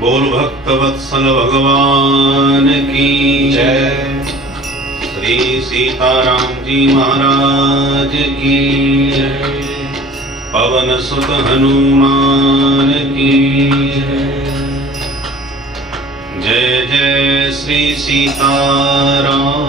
बोल भक्तवत्सल भगवान की जय। श्री सीताराम जी महाराज की जय। पवन सुत हनुमान की जय। जय श्री सीताराम।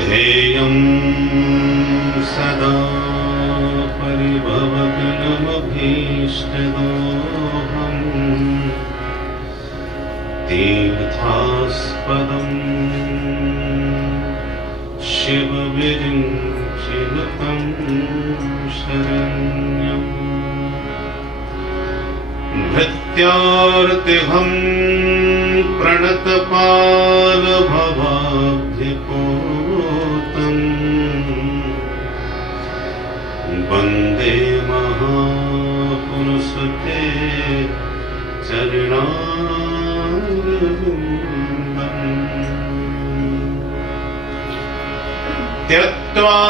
ध्येयं सदा परिभवग्नमभीष्टदोहम् तीर्थास्पदं शिवविरिञ्चिनुतं शरण्यम् भृत्यार्तिहं प्रणतपालभवाब्धिपूतम् वन्दे महापुरुषते चरणारविन्दम्। त्यक्त्वा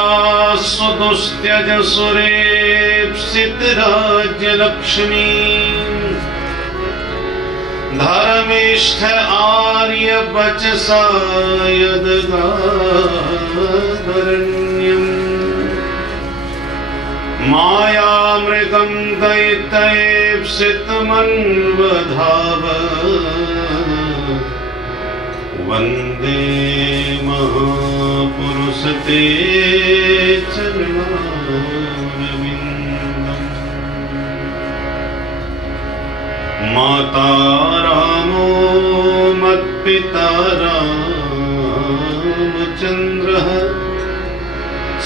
स्वदुस्त्यज सुरेप्सितराज्यलक्ष्मी धर्मिष्ठ आर्य वचसा यदगाधरण्यम् मायामृगं दैत्यैप्सितमन्वधाव वन्दे महापुरुषते चरणारविन्दम्। माता रामो मत्पिता रामचन्द्रः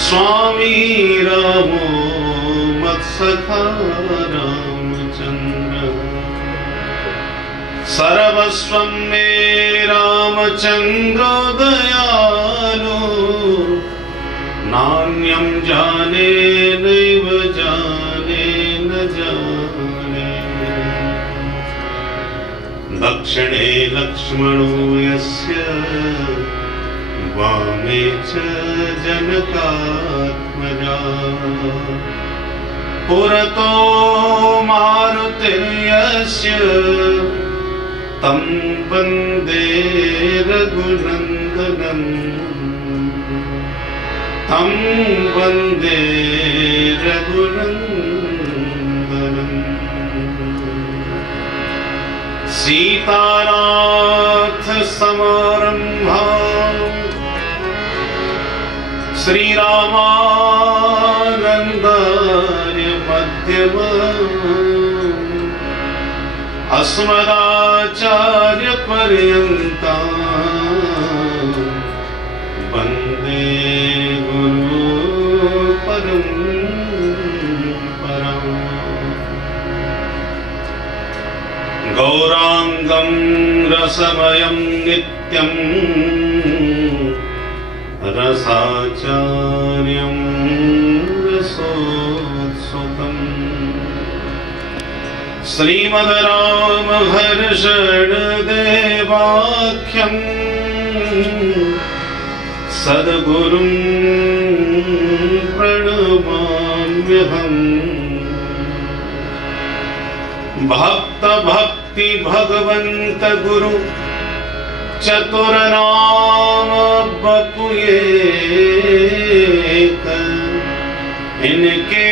स्वामी रामो मत्सखा रामचन्द्रः सर्वस्वं मे रामचन्द्रो दयालु नान्यं जाने नैव जाने न जाने। दक्षिणे लक्ष्मणो यस्य वामे च जनकात्मजा पुरतो मारुतिर्यस्य तं वन्दे रघुनन्दनम् तं वन्दे रघुनन्दनम्। सीतानाथ समारम्भा श्रीरामानन्दार्य मध्यमम् अस्मदाचार्य पर्यन्ता वन्दे गुरु परम्पराम्। गौराङ्गं रसमयं नित्यम् रसाचार्यं रसोत्सुकम् श्रीमद्रामहर्षणदेवाख्यं सद्गुरुं प्रणमाम्यहम्। भक्त भक्ति भगवंत गुरु चतुरनाम बपुएक इनके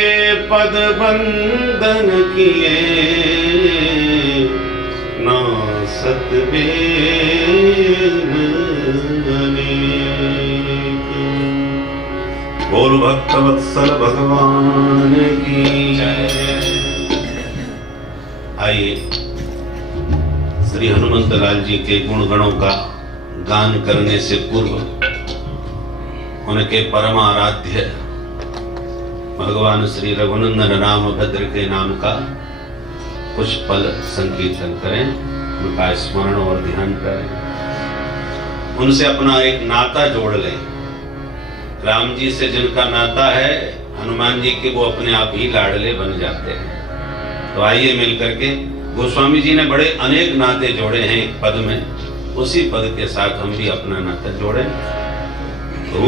पद बंदन किए ना सतवेद अनेक। बोल भक्तवत्सल भगवान की जय। आइए श्री हनुमंत लाल जी के गुणगणों का गान करने से पूर्व उनके परम आराध्य भगवान श्री रघुनंदन रामभद्र के नाम का कुछ पल संकीर्तन करें, उनका स्मरण और ध्यान करें, उनसे अपना एक नाता जोड़ लें। राम जी से जिनका नाता है हनुमान जी के, वो अपने आप ही लाडले बन जाते हैं। तो आइए मिलकर के, गोस्वामी जी ने बड़े अनेक नाते जोड़े हैं एक पद में, उसी पद के साथ हम भी अपना नाता जोड़ें। तू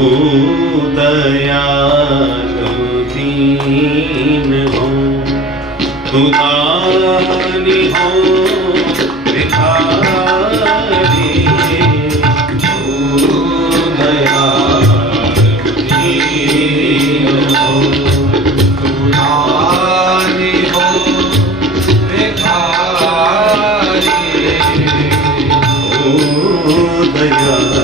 दयालु दीन हो, तू दानी हो भिखारी, तू दयालु दीन हो, तू दानी हो भिखारी, तू दयालु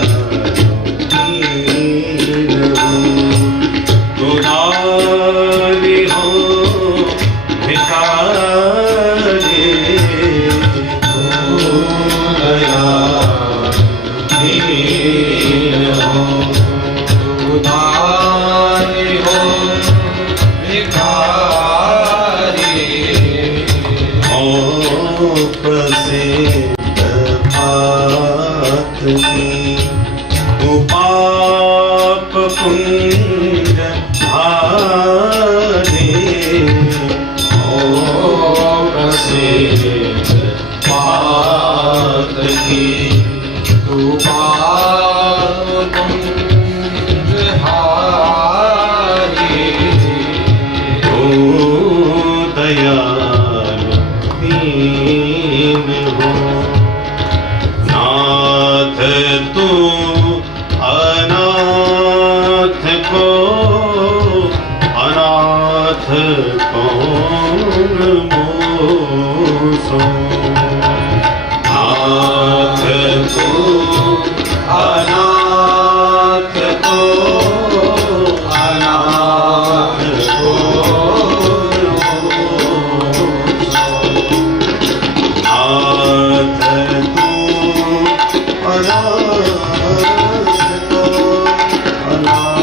पाप पुण्य हारे, ओ प्रसिद्ध पात की, तू पाप पुण्य हारे, ओ दयालु दीन हो, नाथ तू अनाथ को अनाथ कौन मोसो, नाथ तू अनाथ को अनाथ कौन मोसो, नाथ तू अनाथ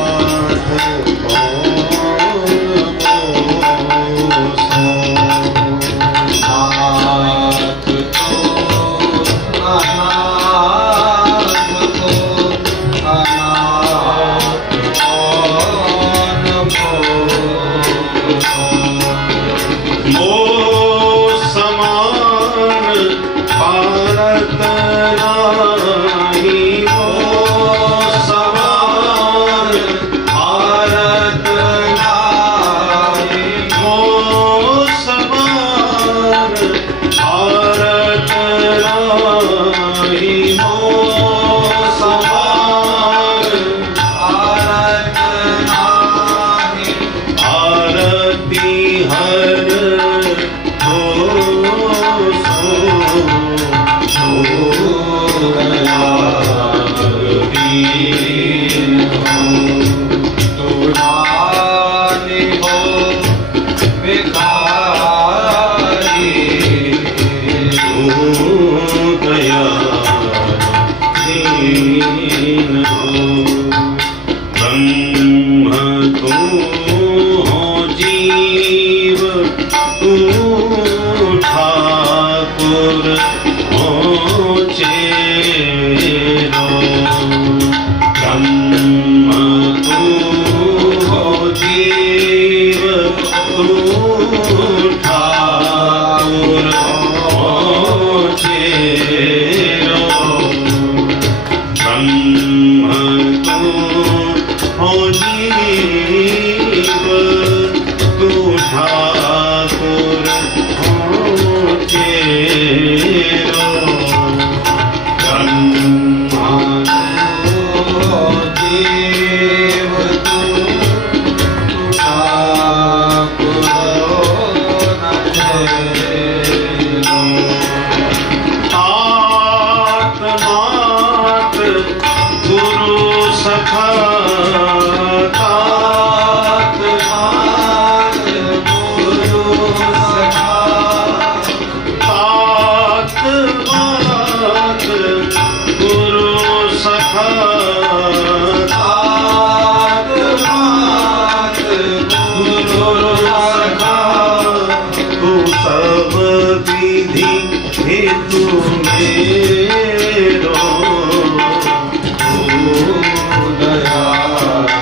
दया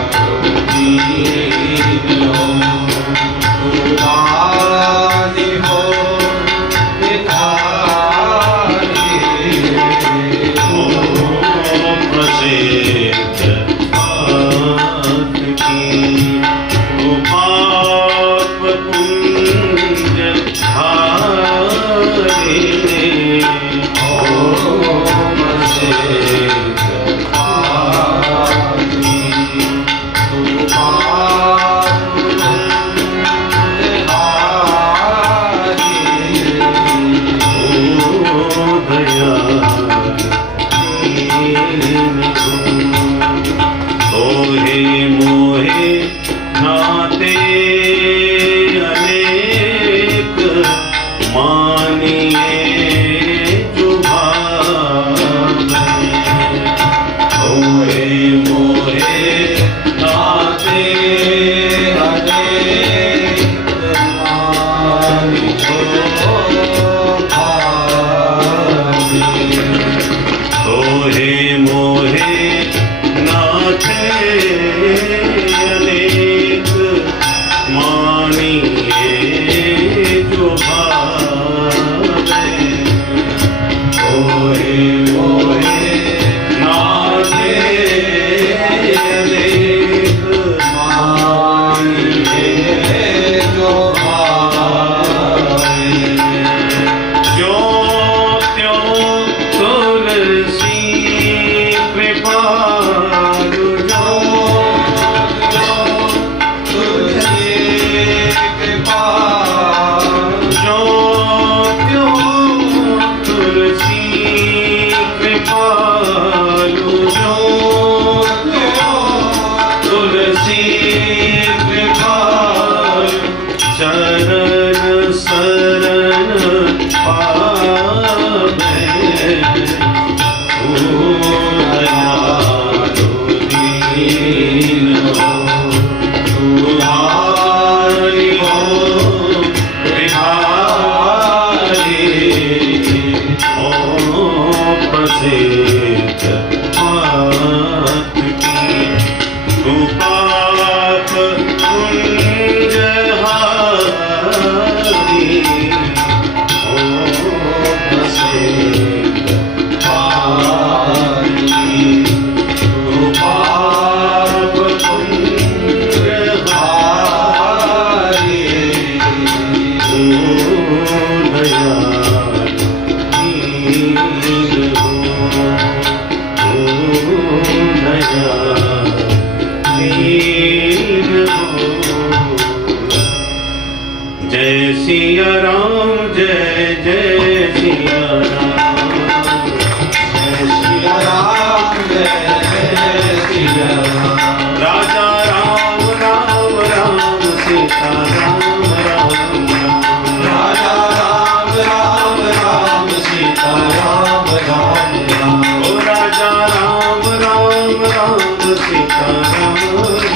सी कृपाल चरण शरण पावे ओ दयालु दीन हो तुम्हारी हो बिहारी ओ प्रसिद्ध मात की तू पाप कुंजहारी ओ प्रसिद्ध पारी तू पाप कुंजहारी ओ जय सिया राम जय जय सिया राम जय सिया राम जय जय सिया राम राजा राम राम राम सीता राम राम राम राजा राम राम राम सीता राम राम राम ओ राजा राम राम राम सीता राम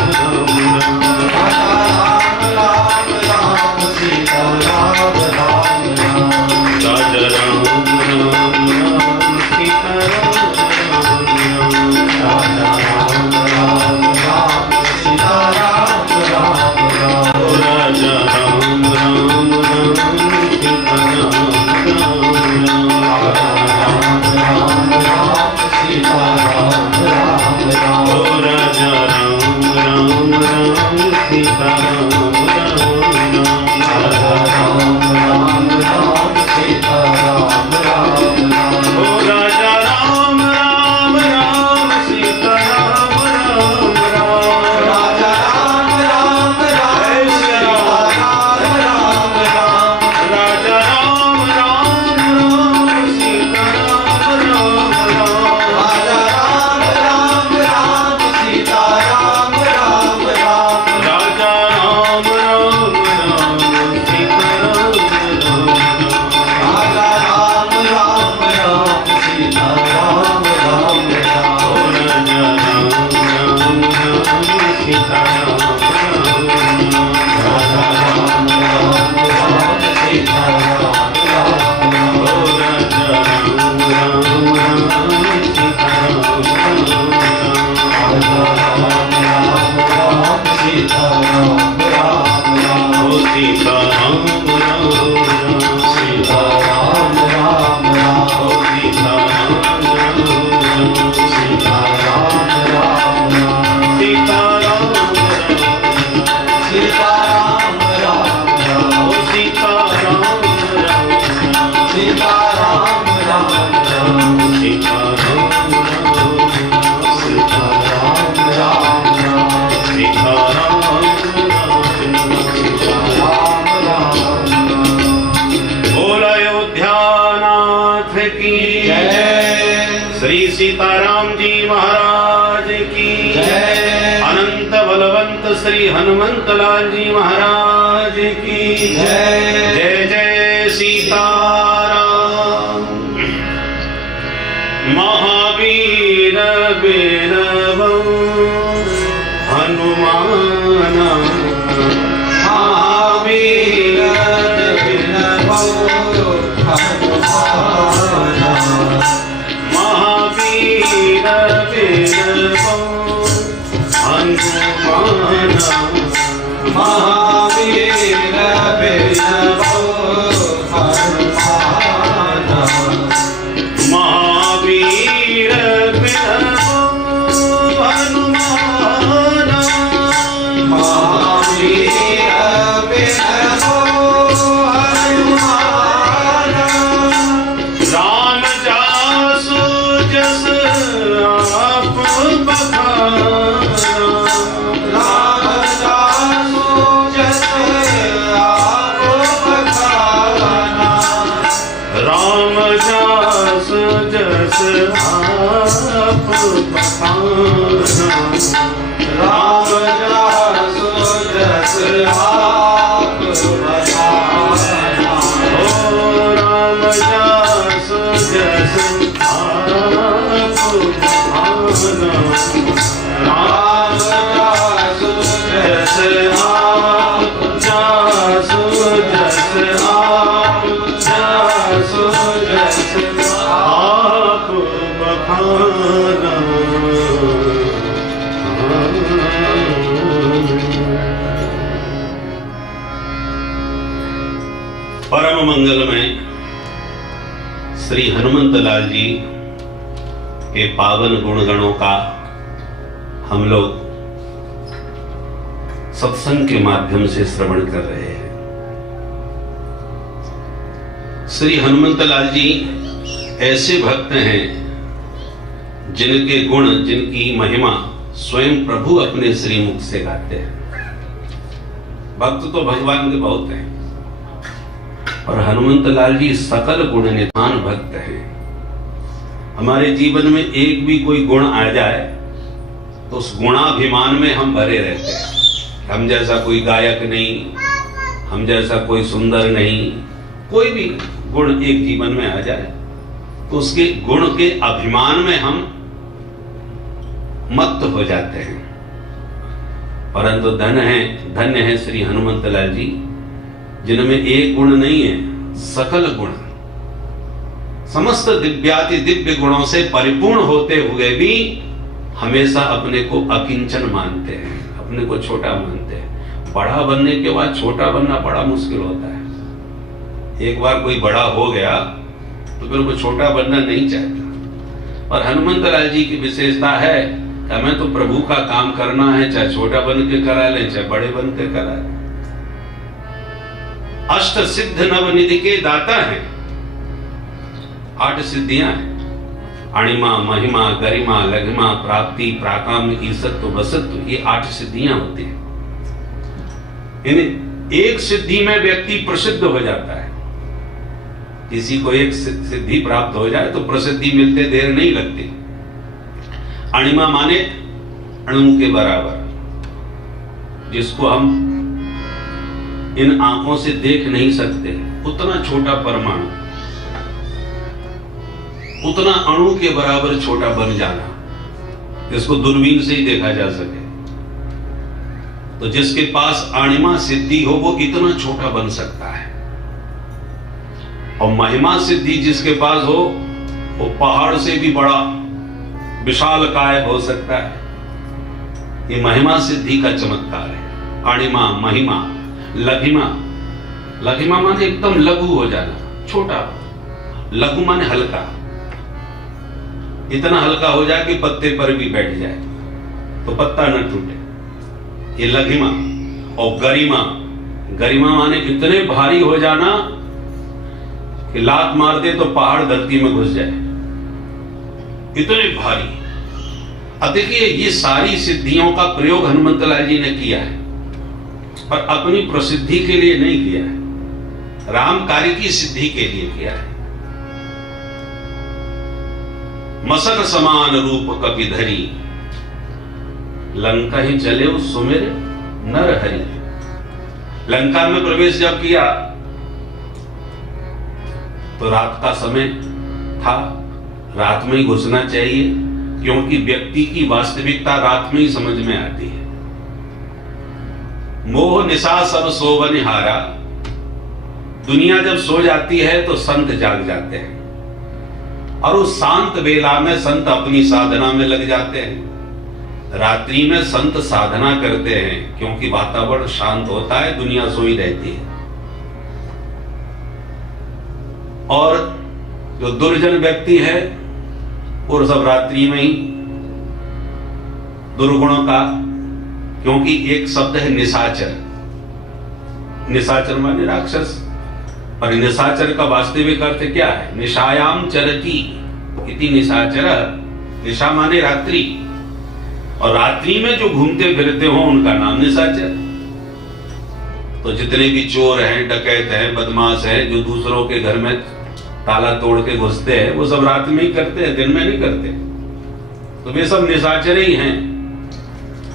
राम राम श्री सीताराम जी महाराज की जय। अनंत बलवंत श्री हनुमंत लाल जी महाराज की जय। जय जय सीताराम। महावीर बिरबौ हनुमान महावीर बिरबौ हनुमान महावीर बिरबौ हनुमान महावीर बिरबौ हनुमान महावीर बिरबौ हनुमान महावीर बिरबौ हनुमान राम जासु जस आप बखाना राम परम मंगल में श्री हनुमंत लाल जी के पावन गुणगणों का हम लोग सत्संग के माध्यम से श्रवण कर रहे हैं। श्री हनुमंत लाल जी ऐसे भक्त हैं जिनके गुण, जिनकी महिमा स्वयं प्रभु अपने श्रीमुख से गाते हैं। भक्त तो भगवान के बहुत हैं, और हनुमंत लाल जी सकल गुण निधान भक्त हैं। हमारे जीवन में एक भी कोई गुण आ जाए तो उस गुणाभिमान में हम भरे रहते हैं। हम जैसा कोई गायक नहीं, हम जैसा कोई सुंदर नहीं, कोई भी गुण एक जीवन में आ जाए तो उसके गुण के अभिमान में हम मत्त हो जाते हैं। परंतु धन्य है श्री हनुमंत लाल जी, जिनमें एक गुण नहीं है, सकल गुण, समस्त दिव्याति दिव्य गुणों से परिपूर्ण होते हुए भी हमेशा अपने को अकिंचन मानते हैं, अपने को छोटा मानते हैं। बड़ा बनने के बाद छोटा बनना बड़ा मुश्किल होता है। एक बार कोई बड़ा हो गया तो फिर वो छोटा बनना नहीं चाहता। और हनुमंत लाल जी की विशेषता है कि हमें तो प्रभु का काम करना है, चाहे छोटा बन के करा लें चाहे बड़े बन के करा लें। अष्ट सिद्ध नवनिधि के दाता हैं। 8 सिद्धियां हैं, अणिमा, महिमा, गरिमा, लघिमा, प्राप्ति, प्राकाम्य, ईसत्व, वसत्व, ये 8 सिद्धियां होती हैं। एक सिद्धि में व्यक्ति प्रसिद्ध हो जाता है। किसी को एक सिद्धि प्राप्त हो जाए तो प्रसिद्धि मिलते देर नहीं लगती। अणिमा माने अणु के बराबर, जिसको हम इन आंखों से देख नहीं सकते, उतना छोटा परमाणु, उतना अणु के बराबर छोटा बन जाना, जिसको दूरबीन से ही देखा जा सके। तो जिसके पास अणिमा सिद्धि हो वो इतना छोटा बन सकता है। और महिमा सिद्धि जिसके पास हो वो पहाड़ से भी बड़ा विशालकाय हो सकता है। ये महिमा सिद्धि का चमत्कार है। अणिमा, महिमा, लघिमा, लघिमा माने एकदम लघु हो जाना, छोटा। लघु माने हल्का, इतना हल्का हो जाए कि पत्ते पर भी बैठ जाए तो पत्ता न टूटे, ये लघिमा। और गरिमा, गरिमा माने इतने भारी हो जाना कि लात मार दे तो पहाड़ धरती में घुस जाए, इतने भारी। अब देखिए, ये सारी सिद्धियों का प्रयोग हनुमंत लाल जी ने किया है, पर अपनी प्रसिद्धि के लिए नहीं किया है, राम कार्य की सिद्धि के लिए किया है। मसन समान रूप कपिधरी, लंका ही चले सुमिर नर हरि। लंका में प्रवेश जब किया तो रात का समय था, रात में ही घुसना चाहिए, क्योंकि व्यक्ति की वास्तविकता रात में ही समझ में आती है। मोह निशा सब सोवन हारा, दुनिया जब सो जाती है तो संत जाग जाते हैं, और उस शांत वेला में संत अपनी साधना में लग जाते हैं। रात्रि में संत साधना करते हैं, क्योंकि वातावरण शांत होता है, दुनिया सोई रहती है। और जो दुर्जन व्यक्ति है वो सब रात्रि में ही दुर्गुणों का, क्योंकि एक शब्द है निशाचर, निशाचर माने राक्षस, और निशाचर का वास्तविक अर्थ क्या है? निशायाम चरति इति निशाचर। निशा माने रात्रि, और रात्रि में जो घूमते फिरते हो उनका नाम निशाचर। तो जितने भी चोर हैं, डकैत हैं, बदमाश हैं, जो दूसरों के घर में ताला तोड़ के घुसते हैं, वो सब रात में ही करते हैं, दिन में नहीं करते। तो वे सब निशाचर ही हैं।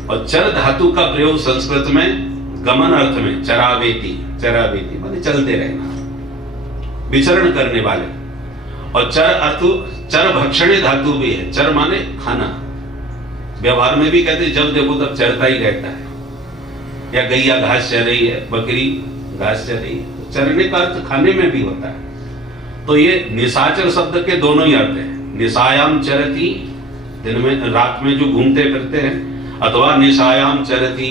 और चर धातु का प्रयोग संस्कृत में गमन अर्थ में, चरावेति, चरावेति माने चलते रहना, विचरण करने वाले। और चर अर्थ चर भक्षणे धातु भी है, चर माने खाना। व्यवहार में भी कहते जब देखो तब चरता ही रहता है, या गैया घास चर रही है, बकरी घास चर रही है। चरने का अर्थ खाने में भी होता है। तो ये निशाचर शब्द के दोनों ही अर्थ हैं। निशायाम चरती, दिन में रात में जो घूमते फिरते हैं, अथवा निशायाम चरती,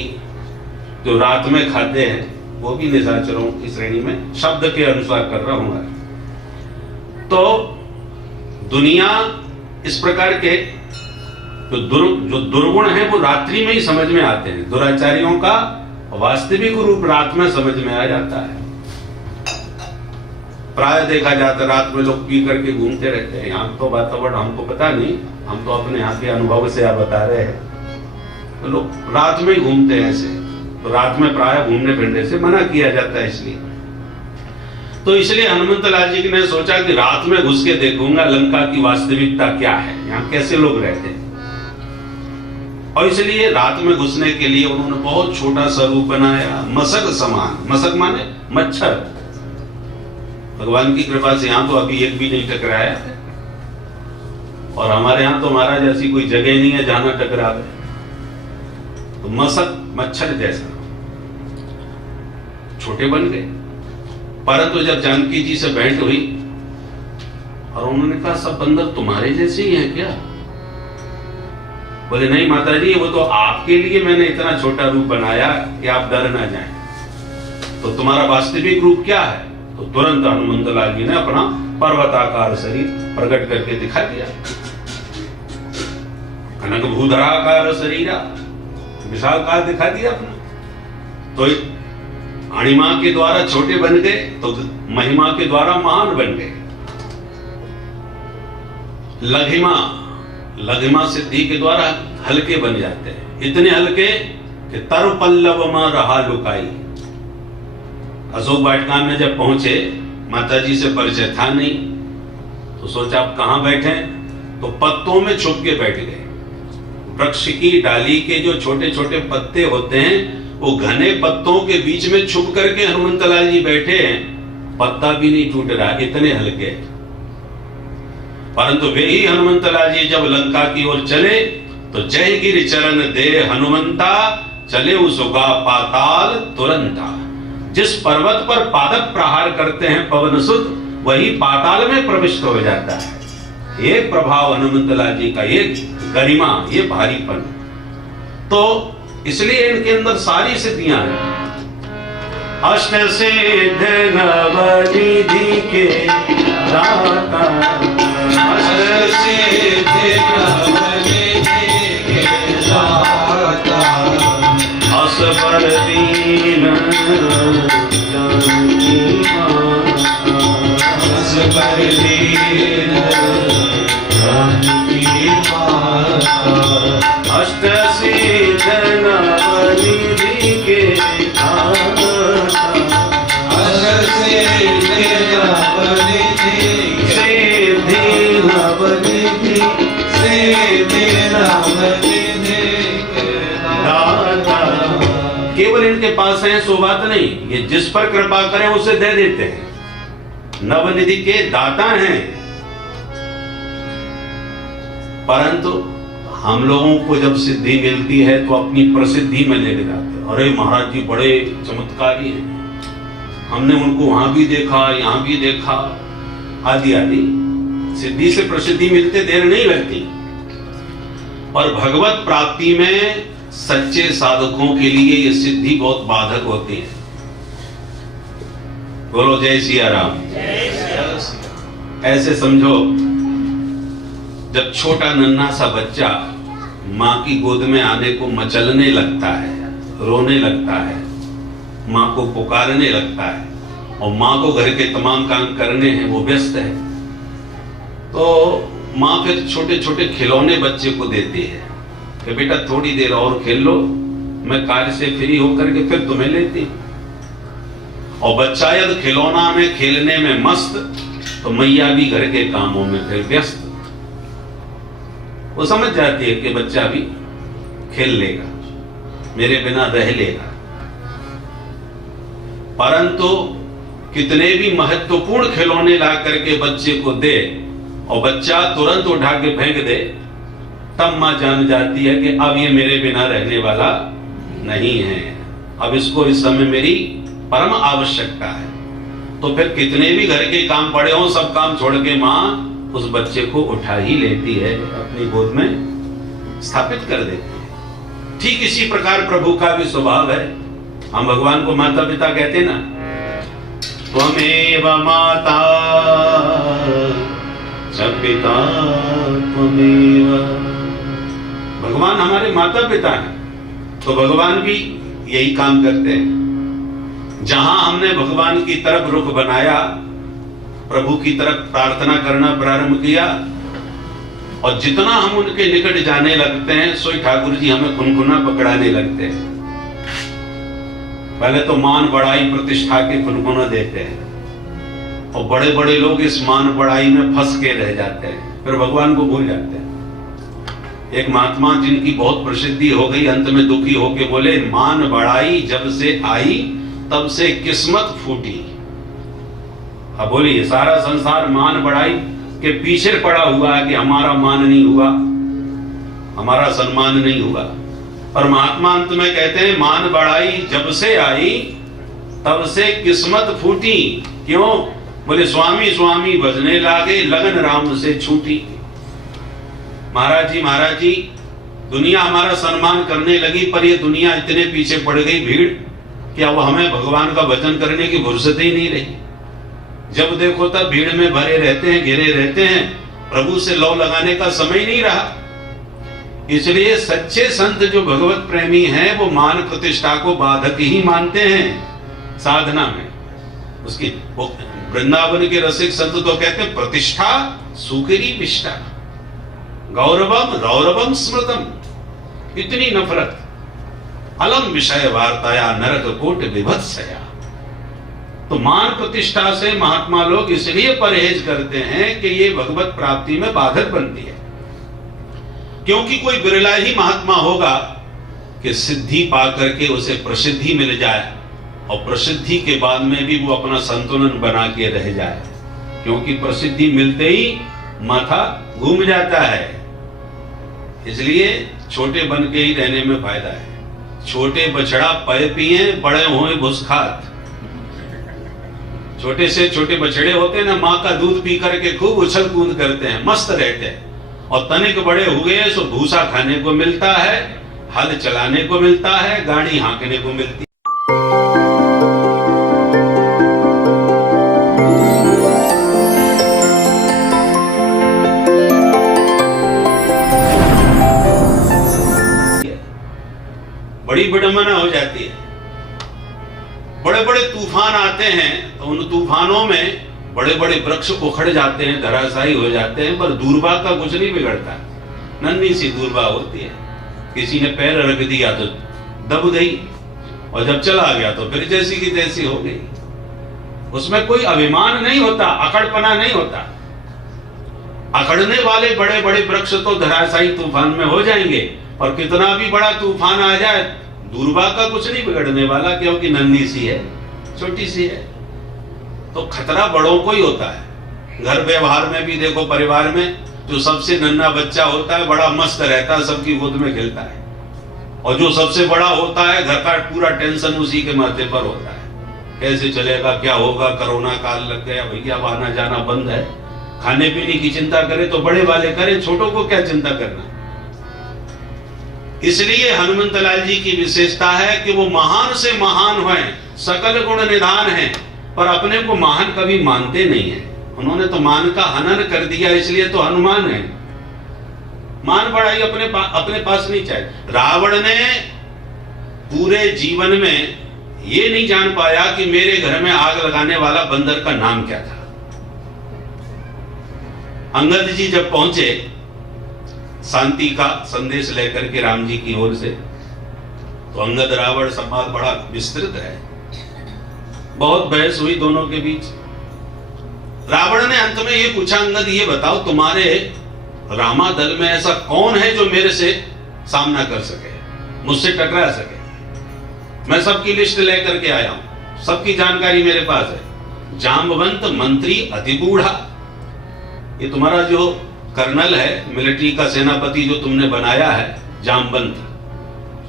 जो रात में खाते हैं, वो भी निशाचरों की श्रेणी में शब्द के अनुसार कर रहा हूं। तो दुनिया इस प्रकार के जो दुर्गुण है वो रात्रि में ही समझ में आते हैं। दुराचारियों का वास्तविक रूप रात में समझ में आ जाता है। प्राय देखा जाता रात में लोग पी करके घूमते रहते हैं। यहाँ तो वातावरण हमको पता नहीं, हम तो अपने यहाँ के अनुभव से आप बता रहे हैं। तो लोग रात में ही घूमते हैं ऐसे, तो रात में प्राय घूमने फिरने से मना किया जाता है। इसलिए हनुमंत लाल जी ने सोचा कि रात में घुस के देखूंगा लंका की वास्तविकता क्या है, यहाँ कैसे लोग रहते हैं। और इसलिए रात में घुसने के लिए उन्होंने बहुत छोटा सा रूप बनाया, मशक समान। मशक माने मच्छर। भगवान की कृपा से यहाँ तो अभी एक भी नहीं टकराया, और हमारे यहाँ तो महाराज ऐसी कोई जगह नहीं है जहां टकरावे। तो मशक मच्छर जैसा छोटे बन गए। परंतु जब जानकी जी से भेंट हुई और उन्होंने कहा सब बंदर तुम्हारे जैसे ही हैं क्या? बोले नहीं माता जी, वो तो आपके लिए मैंने इतना छोटा रूप बनाया कि आप डर ना जाएं। तो तुम्हारा वास्तविक रूप क्या है? तो तुरंत हनुमंत लाल जी ने अपना पर्वताकार शरीर प्रकट करके दिखा दिया। कनक भूधराकार शरीरा, विशालकाय दिखा दिया अपना। तो अणिमा के द्वारा छोटे बन गए तो महिमा के द्वारा महान बन गए। लघिमा सिद्धि के द्वारा हल्के बन जाते हैं, इतने हल्के कि तर पल्लव में रहा लुकाई। अशोक वाटिका में जब पहुंचे, माता जी से परिचय था नहीं, तो सोचा आप कहां बैठे, तो पत्तों में छुप के बैठ गए। वृक्ष की डाली के जो छोटे छोटे पत्ते होते हैं, वो घने पत्तों के बीच में छुप करके हनुमंत लाल जी बैठे हैं। पत्ता भी नहीं टूट रहा, इतने हल्के। परंतु वे ही हनुमंत लाल जी जब लंका की ओर चले तो जय गिरि चरण दे हनुमंता, चले उसका पाताल तुरंता। जिस पर्वत पर पादक प्रहार करते हैं पवन सुत, वही पाताल में प्रविष्ट हो जाता है। ये प्रभाव हनुमंत लाल जी का, ये गरिमा, ये भारीपन। तो इसलिए इनके अंदर सारी सिद्धियां हैं। अष्ट सिद्ध नवनिधि के दाता, अष्ट सिद्ध नवनिधि के दाता, असबर दीन जानकी माता, असबर दीन जानकी माता। अष्ट सिद्ध नवनिधि के दाता, अष्ट सिद्ध नवनिधि, सिद्धि नवनिधि, सिद्धि नवनिधि के दाता। केवल इनके पास है सो बात नहीं, ये जिस पर कृपा करें उसे दे देते हैं। नवनिधि के दाता हैं। परंतु हम लोगों को जब सिद्धि मिलती है तो अपनी प्रसिद्धि में लेके जाते हैं। अरे महाराज जी बड़े चमत्कारी हैं, हमने उनको वहां भी देखा, यहां भी देखा, आदि आदि। सिद्धि से प्रसिद्धि मिलते देर नहीं लगती। और भगवत प्राप्ति में सच्चे साधकों के लिए ये सिद्धि बहुत बाधक होती है। बोलो जय सिया राम। ऐसे समझो, जब छोटा नन्हा सा बच्चा माँ की गोद में आने को मचलने लगता है, रोने लगता है, माँ को पुकारने लगता है, और माँ को घर के तमाम काम करने हैं, वो व्यस्त है, तो माँ फिर छोटे छोटे खिलौने बच्चे को देती है कि बेटा थोड़ी देर और खेल लो, मैं कार्य से फ्री होकर के फिर तुम्हें लेती। और बच्चा यदि खिलौना में खेलने में मस्त, तो मैया भी घर के कामों में फिर व्यस्त। वो समझ जाती है कि बच्चा भी खेल लेगा, मेरे बिना रह लेगा। परंतु कितने भी महत्वपूर्ण खिलौने ला करके बच्चे को दे और बच्चा तुरंत उठा के फेंक दे, तब मां जान जाती है कि अब ये मेरे बिना रहने वाला नहीं है, अब इसको इस समय मेरी परम आवश्यकता है। तो फिर कितने भी घर के काम पड़े हों, सब काम छोड़ के मां उस बच्चे को उठा ही लेती है, अपनी गोद में स्थापित कर देती है। ठीक इसी प्रकार प्रभु का भी स्वभाव है। हम भगवान को माता पिता कहते ना, त्वमेव माता च पिता त्वमेव। भगवान हमारे माता पिता हैं, तो भगवान भी यही काम करते हैं। जहां हमने भगवान की तरफ रुख बनाया, प्रभु की तरफ प्रार्थना करना प्रारंभ किया, और जितना हम उनके निकट जाने लगते हैं, सोई ठाकुर जी हमें खुनखुना पकड़ाने लगते हैं। पहले तो मान बढ़ाई प्रतिष्ठा के खुनखुना देते हैं, और बड़े बड़े लोग इस मान बढ़ाई में फंस के रह जाते हैं, फिर भगवान को भूल जाते हैं। एक महात्मा जिनकी बहुत प्रसिद्धि हो गई, अंत में दुखी होके बोले, मान बढ़ाई जब से आई तब से किस्मत फूटी। अब बोलिए, सारा संसार मान बढ़ाई के पीछे पड़ा हुआ है कि हमारा मान नहीं हुआ, हमारा सम्मान नहीं हुआ। और महात्मा अंत में कहते हैं, मान बढ़ाई जब से आई तब से किस्मत फूटी। क्यों? बोले, स्वामी स्वामी भजने लागे, लगन राम से छूटी। महाराज जी दुनिया हमारा सम्मान करने लगी, पर ये दुनिया इतने पीछे पड़ गई भीड़ कि अब हमें भगवान का भजन करने की फुर्सत ही नहीं रही। जब देखो तब भीड़ में भरे रहते हैं, घिरे रहते हैं, प्रभु से लौ लगाने का समय नहीं रहा। इसलिए सच्चे संत जो भगवत प्रेमी हैं, वो मान प्रतिष्ठा को बाधक ही मानते हैं साधना में उसकी। वृंदावन के रसिक संत तो कहते हैं, प्रतिष्ठा सुकरी पिष्ठा, गौरवम रौरवम स्मृतम। इतनी नफरत, अलम विषय वार्ताया नरक कोट विभत्सया। तो मान प्रतिष्ठा से महात्मा लोग इसलिए परहेज करते हैं कि ये भगवत प्राप्ति में बाधक बनती है। क्योंकि कोई बिरला ही महात्मा होगा कि सिद्धि पा करके उसे प्रसिद्धि मिल जाए, और प्रसिद्धि के बाद में भी वो अपना संतुलन बना के रह जाए। क्योंकि प्रसिद्धि मिलते ही माथा घूम जाता है। इसलिए छोटे बन के ही रहने में फायदा है। छोटे बछड़ा पय पिए, बड़े होए भुसखात। छोटे से छोटे बछड़े होते हैं ना, माँ का दूध पी करके खूब उछल कूद करते हैं, मस्त रहते हैं। और तनिक बड़े हुए सो भूसा खाने को मिलता है, हल चलाने को मिलता है, गाड़ी हाँकने को मिलती है। बड़ी विडंबना हो जाती है। बड़े बड़े तूफान आते हैं, तो उन तूफानों में बड़े बड़े वृक्ष उखड़ जाते हैं, धराशायी हो जाते हैं, पर दूर्वा का कुछ नहीं बिगड़ता। नन्ही सी दूर्वा होती है, किसी ने पैर रख दिया तो दब गई, और जब चला गया तो फिर जैसी की तैसी हो गई। उसमें कोई अभिमान नहीं होता, अकड़पना नहीं होता। अकड़ने वाले बड़े बड़े वृक्ष तो धराशायी तूफान में हो जाएंगे, और कितना भी बड़ा तूफान आ जाए, दूर्वा का कुछ नहीं बिगड़ने वाला, क्योंकि नन्ही सी है, छोटी सी है। तो खतरा बड़ों को ही होता है। घर व्यवहार में भी देखो, परिवार में जो सबसे नन्हा बच्चा होता है, बड़ा मस्त रहता है, सबकी गोद में खेलता है, और जो सबसे बड़ा होता है, घर का पूरा टेंशन उसी के माथे पर होता है। कैसे चलेगा, क्या होगा, कोरोना काल लग गया भैया, अब आना जाना बंद है। खाने पीने की चिंता करे तो बड़े वाले करें, छोटों को क्या चिंता करना। इसलिए हनुमंत लाल जी की विशेषता है कि वो महान से महान हैं, सकल गुण निधान हैं, पर अपने को महान कभी मानते नहीं है। उन्होंने तो मान का हनन कर दिया, इसलिए तो हनुमान है। मान बढ़ाई अपने पास नहीं चाहिए। रावण ने पूरे जीवन में ये नहीं जान पाया कि मेरे घर में आग लगाने वाला बंदर का नाम क्या था। अंगद जी जब पहुंचे शांति का संदेश लेकर के राम जी की ओर से, तो अंगद रावण संवाद बड़ा विस्तृत है, बहुत बहस हुई दोनों के बीच। रावण ने अंत में ये पूछा, अंगद ये बताओ, तुम्हारे रामा दल में ऐसा कौन है जो मेरे से सामना कर सके, मुझसे टकरा सके। मैं सबकी लिस्ट लेकर के आया हूं, सबकी जानकारी मेरे पास है। जांबवंत मंत्री अति बूढ़ा, ये तुम्हारा जो कर्नल है, मिलिट्री का सेनापति जो तुमने बनाया है, जामवंत,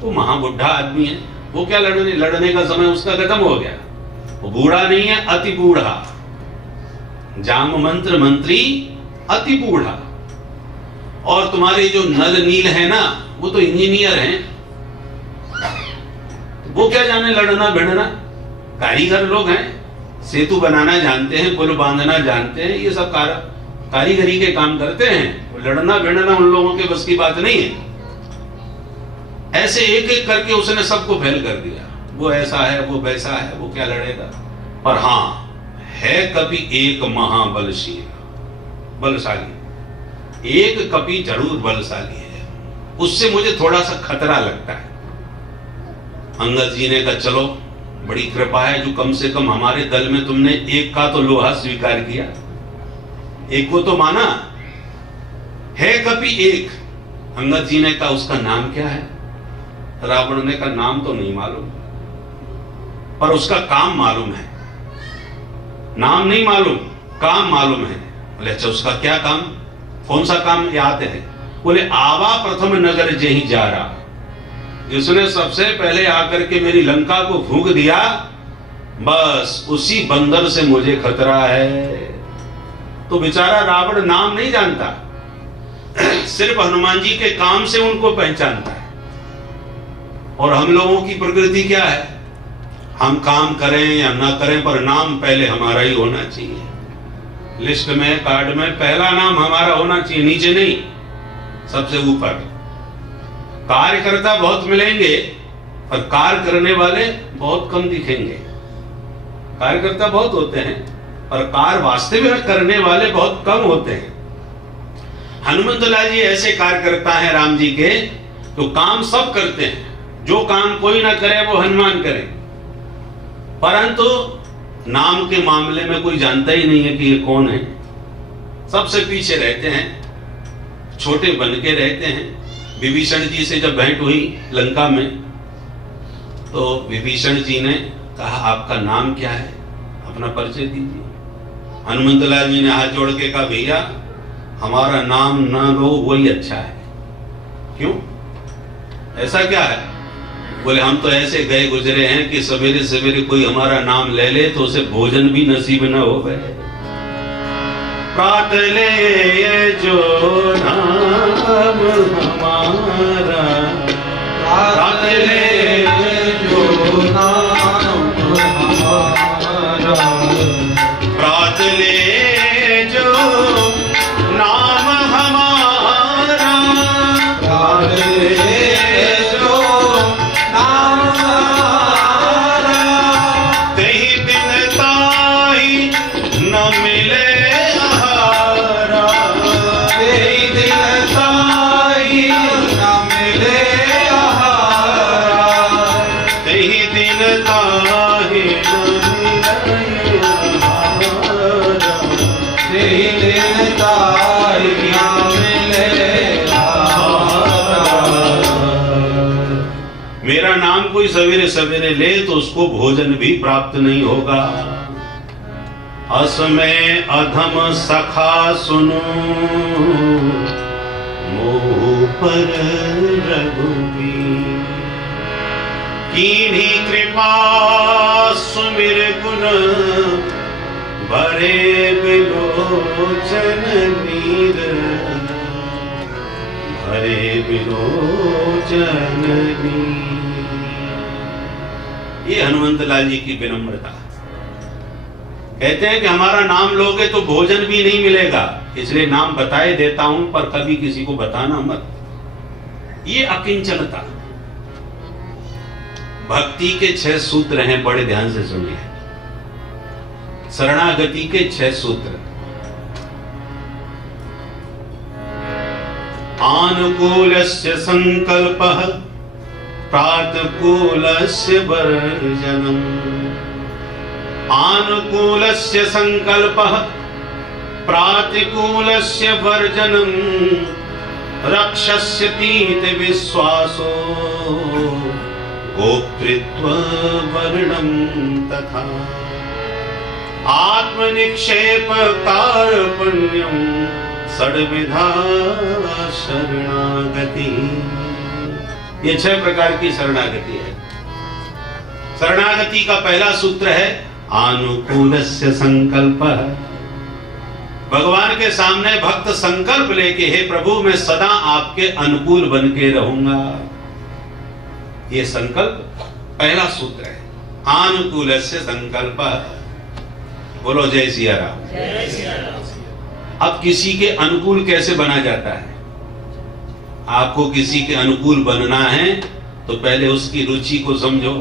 वो महाबुढ़ा आदमी है। वो क्या लड़ने का समय उसका खत्म हो गया। वो बूढ़ा नहीं है, अति बूढ़ा। जामवंत मंत्री अति बूढ़ा। और तुम्हारे जो नल नील है ना, वो तो इंजीनियर हैं। वो क्या जाने लड़ना भिड़ना। कारीगर लोग हैं, सेतु बनाना जानते हैं, पुल बांधना जानते हैं, ये सब कारीगरी के काम करते हैं। लड़ना भिड़ना उन लोगों के बस की बात नहीं है। ऐसे एक एक करके उसने सबको फेल कर दिया। वो ऐसा है, वो वैसा है, वो क्या लड़ेगा। पर हाँ, है कभी एक महाबलशाली, एक कभी जरूर बलशाली है। उससे मुझे थोड़ा सा खतरा लगता है। अंगद जी ने कहा चलो बड़ी कृपा है जो कम से कम हमारे दल में तुमने एक का तो लोहा स्वीकार किया, एक को तो माना। है कभी एक। अंगद जी ने कहा उसका नाम क्या है। रावण ने कहा नाम तो नहीं मालूम, पर उसका काम मालूम है। नाम नहीं मालूम, काम मालूम है। बोले अच्छा उसका क्या काम, कौन सा काम याद है। बोले आवा प्रथम नगर जे ही जा रहा, जिसने सबसे पहले आकर के मेरी लंका को फूंक दिया, बस उसी बंदर से मुझे खतरा है। तो बेचारा रावण नाम नहीं जानता, सिर्फ हनुमान जी के काम से उनको पहचानता है। और हम लोगों की प्रकृति क्या है, हम काम करें या ना करें पर नाम पहले हमारा ही होना चाहिए। लिस्ट में, कार्ड में पहला नाम हमारा होना चाहिए, नीचे नहीं, सबसे ऊपर। कार्यकर्ता बहुत मिलेंगे पर कार्य करने वाले बहुत कम दिखेंगे। कार्यकर्ता बहुत होते हैं पर कार्य वास्तविक करने वाले बहुत कम होते हैं। हनुमंतलाल जी ऐसे कार्यकर्ता हैं राम जी के, तो काम सब करते हैं। जो काम कोई ना करे वो हनुमान करें, परंतु नाम के मामले में कोई जानता ही नहीं है कि ये कौन है। सबसे पीछे रहते हैं, छोटे बन के रहते हैं। विभीषण जी से जब भेंट हुई लंका में, तो विभीषण जी ने कहा आपका नाम क्या है, अपना परिचय दीजिए। हनुमंतलाल जी ने हाथ जोड़ के कहा भैया हमारा नाम ना लो वही अच्छा है। क्यों, ऐसा क्या है। बोले हम तो ऐसे गए गुजरे हैं कि सवेरे सवेरे कोई हमारा नाम ले ले तो उसे भोजन भी नसीब न हो गए। प्रात ले जो नाम हमारा, प्रात ले जो नाम हमारा, प्रात ले जो नाम हमारा, प्रात ले जो नाम हमारा, कहीं दिन ताई न मिले मेरा नाम कोई सवेरे सवेरे ले तो उसको भोजन भी प्राप्त नहीं होगा। असमय अधम सखा सुनो मोह पर रघुवीर, कीन्ही कृपा सुमिर गुण भरे बिलोचन नीर, भरे बिलोचन नीर। ये हनुमंतलाल जी की विनम्रता। कहते हैं कि हमारा नाम लोगे तो भोजन भी नहीं मिलेगा, इसलिए नाम बताए देता हूं पर कभी किसी को बताना मत। ये अकिंचनता। भक्ति के 6 सूत्र हैं, बड़े ध्यान से सुनिए। शरणागति के 6 सूत्र। आनुकूलस्य संकल्पः प्रातकूलस्य वर्जनम्, आनुकूलस्य संकल्पः प्रातिकूलस्य वर्जनम्, रक्षस्यतीति विश्वासो गोप्तृत्व वर्णम तथा, आत्मनिक्षेप कार्पण्यम षड्विधा शरणागति। ये 6 प्रकार की शरणागति है। शरणागति का पहला सूत्र है आनुकूलस्य संकल्पः। भगवान के सामने भक्त संकल्प लेके, हे प्रभु मैं सदा आपके अनुकूल बन के रहूंगा। ये संकल्प पहला सूत्र है आनुकूल से संकल्प। बोलो जय सिया राम। अब किसी के अनुकूल कैसे बना जाता है? आपको किसी के अनुकूल बनना है तो पहले उसकी रुचि को समझो,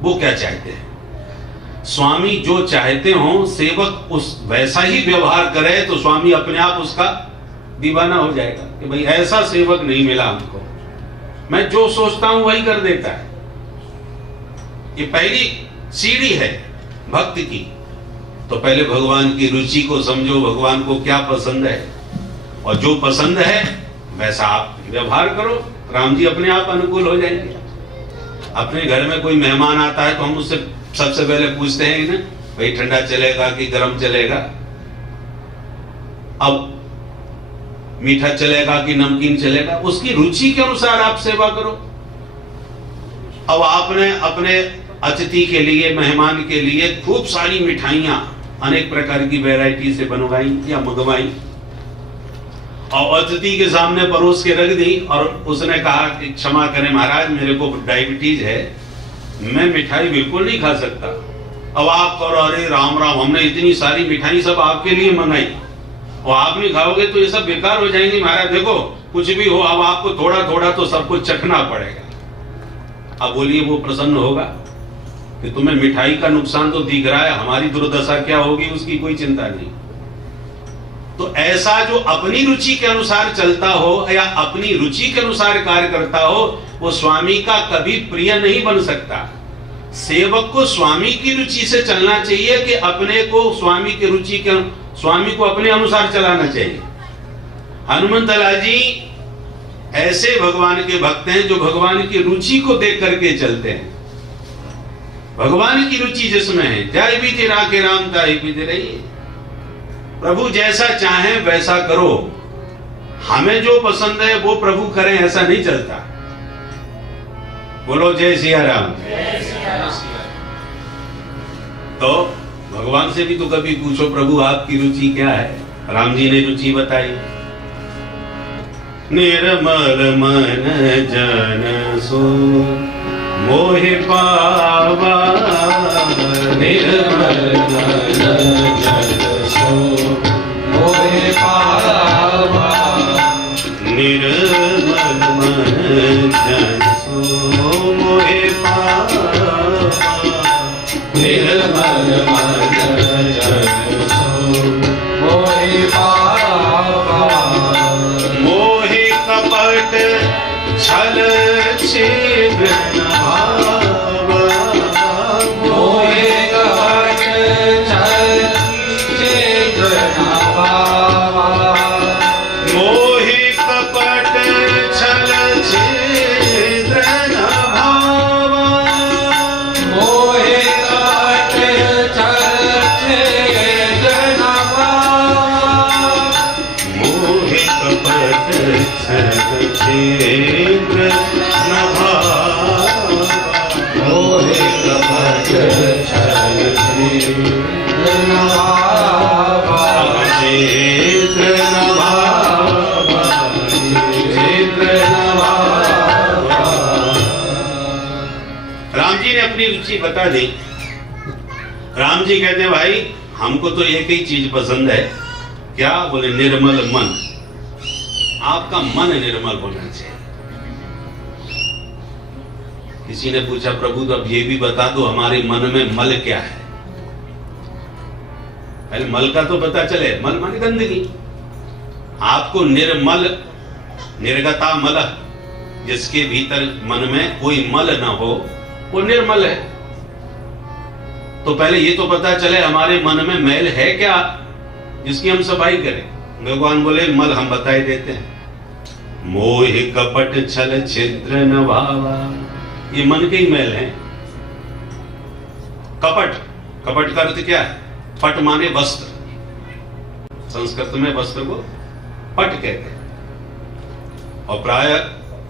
वो क्या चाहते हैं। स्वामी जो चाहते हो सेवक उस वैसा ही व्यवहार करे तो स्वामी अपने आप उसका दीवाना हो जाएगा कि भाई ऐसा सेवक नहीं मिला हमको, मैं जो सोचता हूं वही कर देता है। ये पहली सीढ़ी है भक्ति की। तो पहले भगवान की रुचि को समझो, भगवान को क्या पसंद है और जो पसंद है वैसा आप व्यवहार करो, राम जी अपने आप अनुकूल हो जाएंगे। अपने घर में कोई मेहमान आता है तो हम उससे सबसे पहले पूछते हैं ना, भाई ठंडा चलेगा कि गर्म चलेगा, अब मीठा चलेगा कि नमकीन चलेगा, उसकी रुचि के अनुसार आप सेवा करो। अब आपने अपने अतिथि के लिए, मेहमान के लिए खूब सारी मिठाइयां अनेक प्रकार की वैरायटी से बनवाई या मंगवाई और अतिथि के सामने परोस के रख दी और उसने कहा कि क्षमा करें महाराज, मेरे को डायबिटीज है, मैं मिठाई बिल्कुल नहीं खा सकता। अब आप करो अरे राम राम, हमने इतनी सारी मिठाई सब आपके लिए मंगाई और आप नहीं खाओगे तो ये सब बेकार हो जाएंगी महाराज। देखो कुछ भी हो, अब आपको थोड़ा थोड़ा तो सबको चखना पड़ेगा। अब बोलिए वो प्रसन्न होगा कि तुम्हें मिठाई का नुकसान तो दिख रहा है, हमारी दुर्दशा क्या होगी उसकी कोई चिंता नहीं। तो ऐसा जो अपनी रुचि के अनुसार चलता हो या अपनी रुचि के अनुसार कार्य करता हो वो स्वामी का कभी प्रिय नहीं बन सकता। सेवक को स्वामी की रुचि से चलना चाहिए कि अपने को स्वामी की रुचि के, स्वामी को अपने अनुसार चलाना चाहिए। हनुमंत लाल जी ऐसे भगवान के भक्त हैं जो भगवान की रुचि को देख करके चलते हैं। भगवान की रुचि जिसमें है, जाय बीते राखे राम ताहि बीते रहिए। प्रभु जैसा चाहे वैसा करो, हमें जो पसंद है वो प्रभु करें, ऐसा नहीं चलता। बोलो जय सिया राम। तो भगवान से भी तो कभी पूछो प्रभु आपकी रुचि क्या है। राम जी ने रुचि बताई, निर्मल मन जन सो मोहि पावा, निर्मल मन जन सो मोहि पावा, निर्मल मन जन सो मोहि पावा, निर्मल मन जन सो मोहि पावा, मोहि कपट छल छिद्र भावा, मोहि कपट छल छिद्र भावा, मोहि कपट छल छिद्र भावा, मोहि कपट छल छिद्र भावा, मोहि कपट छल छिद्र मोहि कपट छल छिद्र राम जी ने अपनी रुचि बता दी। राम जी कहते हैं भाई हमको तो एक ही चीज पसंद है, क्या? बोले निर्मल मन। आपका मन निर्मल होना चाहिए। किसी ने पूछा प्रभु तो अब ये भी बता दो हमारे मन में मल क्या है। पहले मल का तो पता चले, मल माने गंदगी। आपको निर्मल, निर्गता मल, जिसके भीतर मन में कोई मल ना हो वो निर्मल है। तो पहले ये तो पता चले हमारे मन में मैल है क्या जिसकी हम सफाई करें। भगवान बोले मल हम बताए देते हैं, मोहि कपट छल छिद्र न भावा, ये मन के ही मैल है। कपट, कपट का अर्थ क्या है? पट माने वस्त्र, संस्कृत में वस्त्र को पट कहते हैं। और प्राय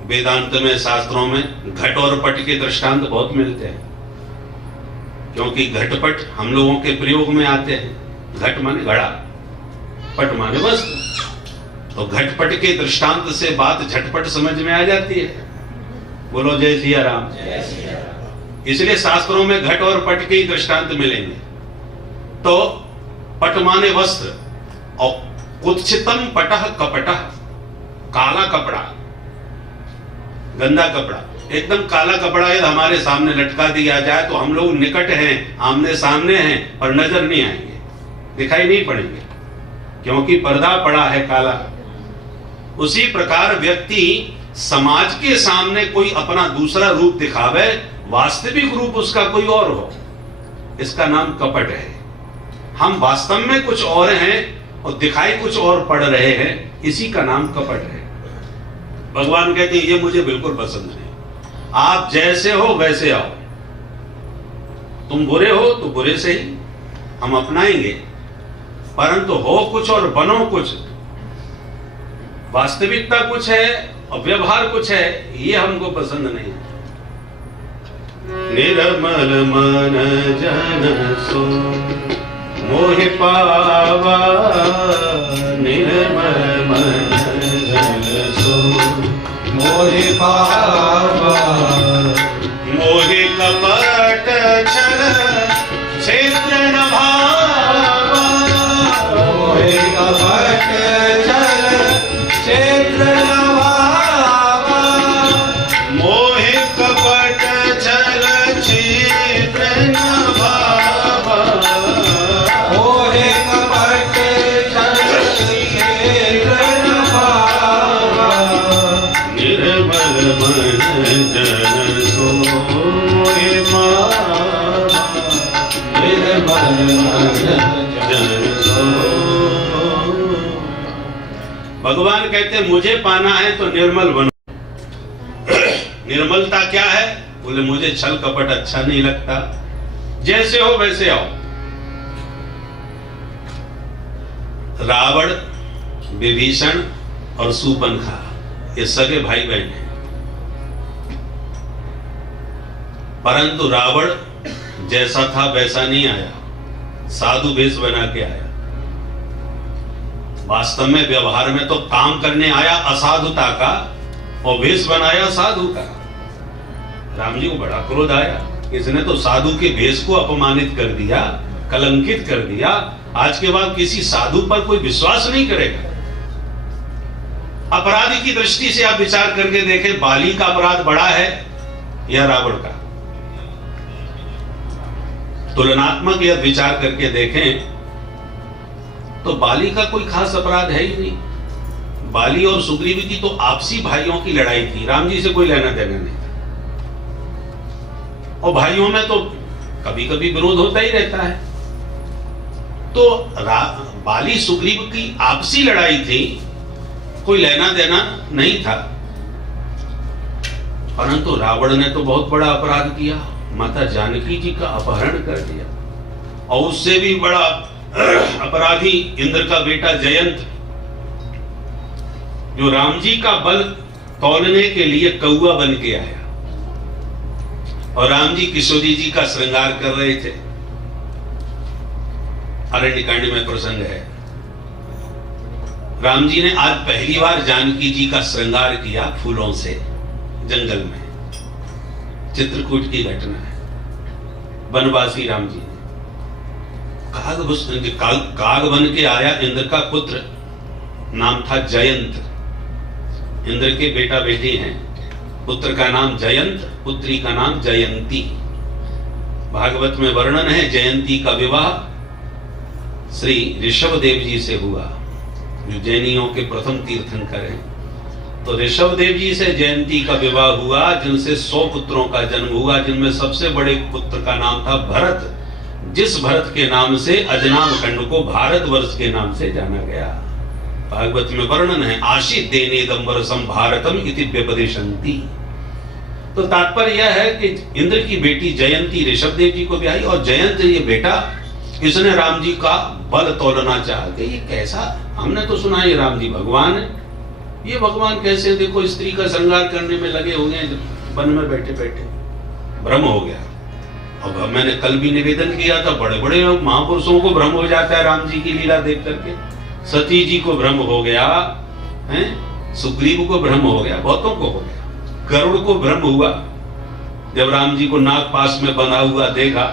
वेदांत में, शास्त्रों में घट और पट के दृष्टांत बहुत मिलते हैं, क्योंकि घटपट हम लोगों के प्रयोग में आते हैं। घट माने घड़ा, पट माने वस्त्र। तो घटपट के दृष्टांत से बात झटपट समझ में आ जाती है। बोलो जय सिया राम। इसलिए शास्त्रों में घट और पट के ही दृष्टांत मिलेंगे। तो पट माने वस्त्र, और कुत्सितम पटः कपटः, काला कपड़ा, गंदा कपड़ा, एकदम काला कपड़ा यदि हमारे सामने लटका दिया जाए तो हम लोग निकट हैं, आमने सामने हैं, पर नजर नहीं आएंगे, दिखाई नहीं पड़ेंगे, क्योंकि पर्दा पड़ा है काला। उसी प्रकार व्यक्ति समाज के सामने कोई अपना दूसरा रूप दिखावे, वास्तविक रूप उसका कोई और हो, इसका नाम कपट है। हम वास्तव में कुछ और हैं और दिखाई कुछ और पड़ रहे हैं, इसी का नाम कपट है। भगवान कहते हैं ये मुझे बिल्कुल पसंद नहीं। आप जैसे हो वैसे आओ, तुम बुरे हो तो बुरे से ही हम अपनाएंगे, परंतु हो कुछ और बनो कुछ, वास्तविकता कुछ है और व्यवहार कुछ है, ये हमको पसंद नहीं है। निर्मल मन जन सो मोहि पावा, निर्मल मन जन सो मोहि पावा, मोहि कपट छल क्षेत्र न भावा, मोहि कपट छल क्षेत्र न भावा, मोहि कपट छल क्षेत्र न भावा, मोहि कपट छल क्षेत्र न भावा, निर्मल मन जन सो मोहि पावा, निर्मल मन जन सो। भगवान कहते हैं मुझे पाना है तो निर्मल बनो। निर्मलता क्या है? बोले मुझे छल कपट अच्छा नहीं लगता, जैसे हो वैसे आओ। रावण, विभीषण और शूर्पणखा ये सगे भाई बहन हैं, परंतु रावण जैसा था वैसा नहीं आया, साधु वेश बना के आया। वास्तव में व्यवहार में तो काम करने आया असाधुता का, और वेश बनाया साधु का। राम जी को बड़ा क्रोध आया, इसने तो साधु के वेश को अपमानित कर दिया, कलंकित कर दिया। आज के बाद किसी साधु पर कोई विश्वास नहीं करेगा। अपराधी की दृष्टि से आप विचार करके देखें, बाली का अपराध बड़ा है या रावण का? तुलनात्मक यदि विचार करके देखें तो बाली का कोई खास अपराध है ही नहीं। बाली और सुग्रीव की तो आपसी भाइयों की लड़ाई थी, राम जी से कोई लेना देना नहीं था। और भाइयों में तो कभी कभी विरोध होता ही रहता है। तो बाली सुग्रीव की आपसी लड़ाई थी, कोई लेना देना नहीं था। परंतु रावण ने तो बहुत बड़ा अपराध किया, माता जानकी जी का अपहरण कर दिया। और उससे भी बड़ा अपराधी इंद्र का बेटा जयंत, जो राम जी का बल तौलने के लिए कौआ बन के आया, और राम जी किशोरी जी का श्रृंगार कर रहे थे। अरण्यकांड में प्रसंग है, राम जी ने आज पहली बार जानकी जी का श्रृंगार किया फूलों से जंगल में। चित्रकूट की घटना है। वनवासी राम जी ने काग बन के आया, इंद्र का पुत्र, नाम था जयंत। इंद्र के बेटा बेटी हैं, पुत्र का नाम जयंत, पुत्री का नाम जयंती। भागवत में वर्णन है जयंती का विवाह श्री ऋषभ देव जी से हुआ, जो जैनियों के प्रथम तीर्थंकर हैं। तो ऋषभ देव जी से जयंती का विवाह हुआ, जिनसे 100 पुत्रों का जन्म हुआ, जिनमें सबसे बड़े पुत्र का नाम था भरत, जिस भरत के नाम से अजनाम खंड को भारतवर्ष के नाम से जाना गया। भागवत में वर्णन है, आशित देने दंबरसम भारतम इति व्यपदेशंति। तो तात्पर्य यह है कि इंद्र की बेटी जयंती ऋषभ देव जी को ब्याही, और जयंत ये बेटा, इसने राम जी का बल तोलना चाहा कि ये कैसा, हमने तो सुना ये राम जी भगवान है, ये भगवान कैसे, देखो स्त्री का श्रृंगार करने में लगे हो गए वन में बैठे बैठे, भ्रम हो गया। अब मैंने कल भी निवेदन किया था, बड़े बड़े महापुरुषों को भ्रम हो जाता है राम जी की लीला देख करके। सती जी को भ्रम हो गया है, सुग्रीव को भ्रम हो गया, बहुतों को हो गया, गरुड़ को भ्रम हुआ, जब राम जी को नागपाश में बंधा हुआ देखा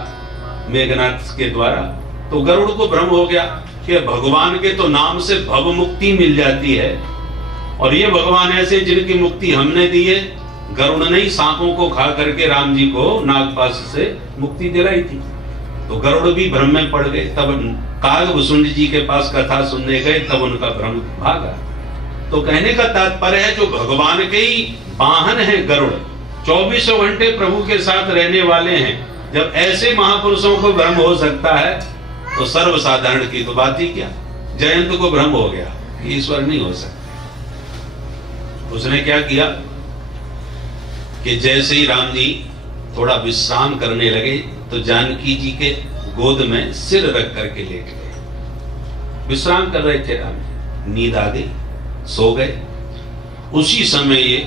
मेघनाथ के द्वारा, तो गरुड़ को भ्रम हो गया कि भगवान के तो नाम से भव मुक्ति मिल जाती है, और ये भगवान ऐसे जिनकी मुक्ति हमने दी है। गरुड़ ने ही सांपों को खा करके राम जी को नागपाश से मुक्ति दिलाई थी। तो गरुड़ भी भ्रम में पड़ गए। तब कागभुसुंड जी के पास कथा सुनने गए, तब उनका भ्रम भागा। तो कहने का तात्पर्य है, जो भगवान के ही वाहन है गरुड़, 24 घंटे प्रभु के साथ रहने वाले हैं, जब ऐसे महापुरुषों को भ्रम हो सकता है तो सर्वसाधारण की तो बात ही क्या। जयंत को भ्रम हो गया, ईश्वर नहीं हो सकता। उसने क्या किया कि जैसे ही राम जी थोड़ा विश्राम करने लगे तो जानकी जी के गोद में सिर रख करके लेट गए। विश्राम कर रहे थे राम जी, नींद आ गई, सो गए। उसी समय ये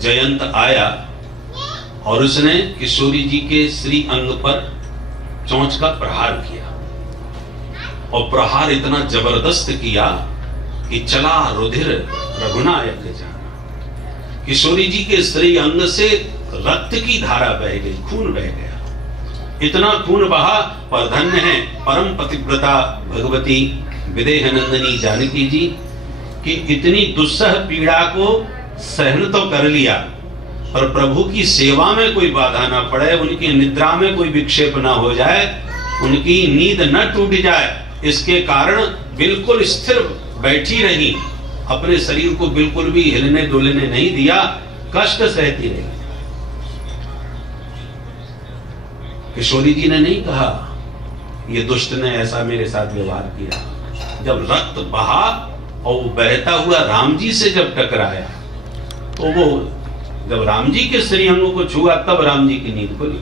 जयंत आया और उसने किशोरी जी के श्री अंग पर चोंच का प्रहार किया, और प्रहार इतना जबरदस्त किया कि चला रुधिर रघुनायक जाना। किशोरी जी के श्री अंग से रक्त की धारा बह गई, खून बह गया। इतना खून बहा, पर धन्य है परम पतिव्रता भगवती विदेह नंदिनी जानकी जी कि इतनी दुस्सह पीड़ा को सहन तो कर लिया, पर प्रभु की सेवा में कोई बाधा ना पड़े, उनकी निद्रा में कोई विक्षेप ना हो जाए, उनकी नींद न टूट जाए, इसके कारण बिल्कुल स्थिर बैठी रही, अपने शरीर को बिल्कुल भी हिलने डुलने नहीं दिया, कष्ट सहती रही। किशोरी जी ने नहीं कहा ये दुष्ट ने ऐसा मेरे साथ व्यवहार किया। जब रक्त बहा और वो बहता हुआ राम जी से जब टकराया, तो वो जब राम जी के श्री अंगों को छुआ, तब राम जी की नींद खुली।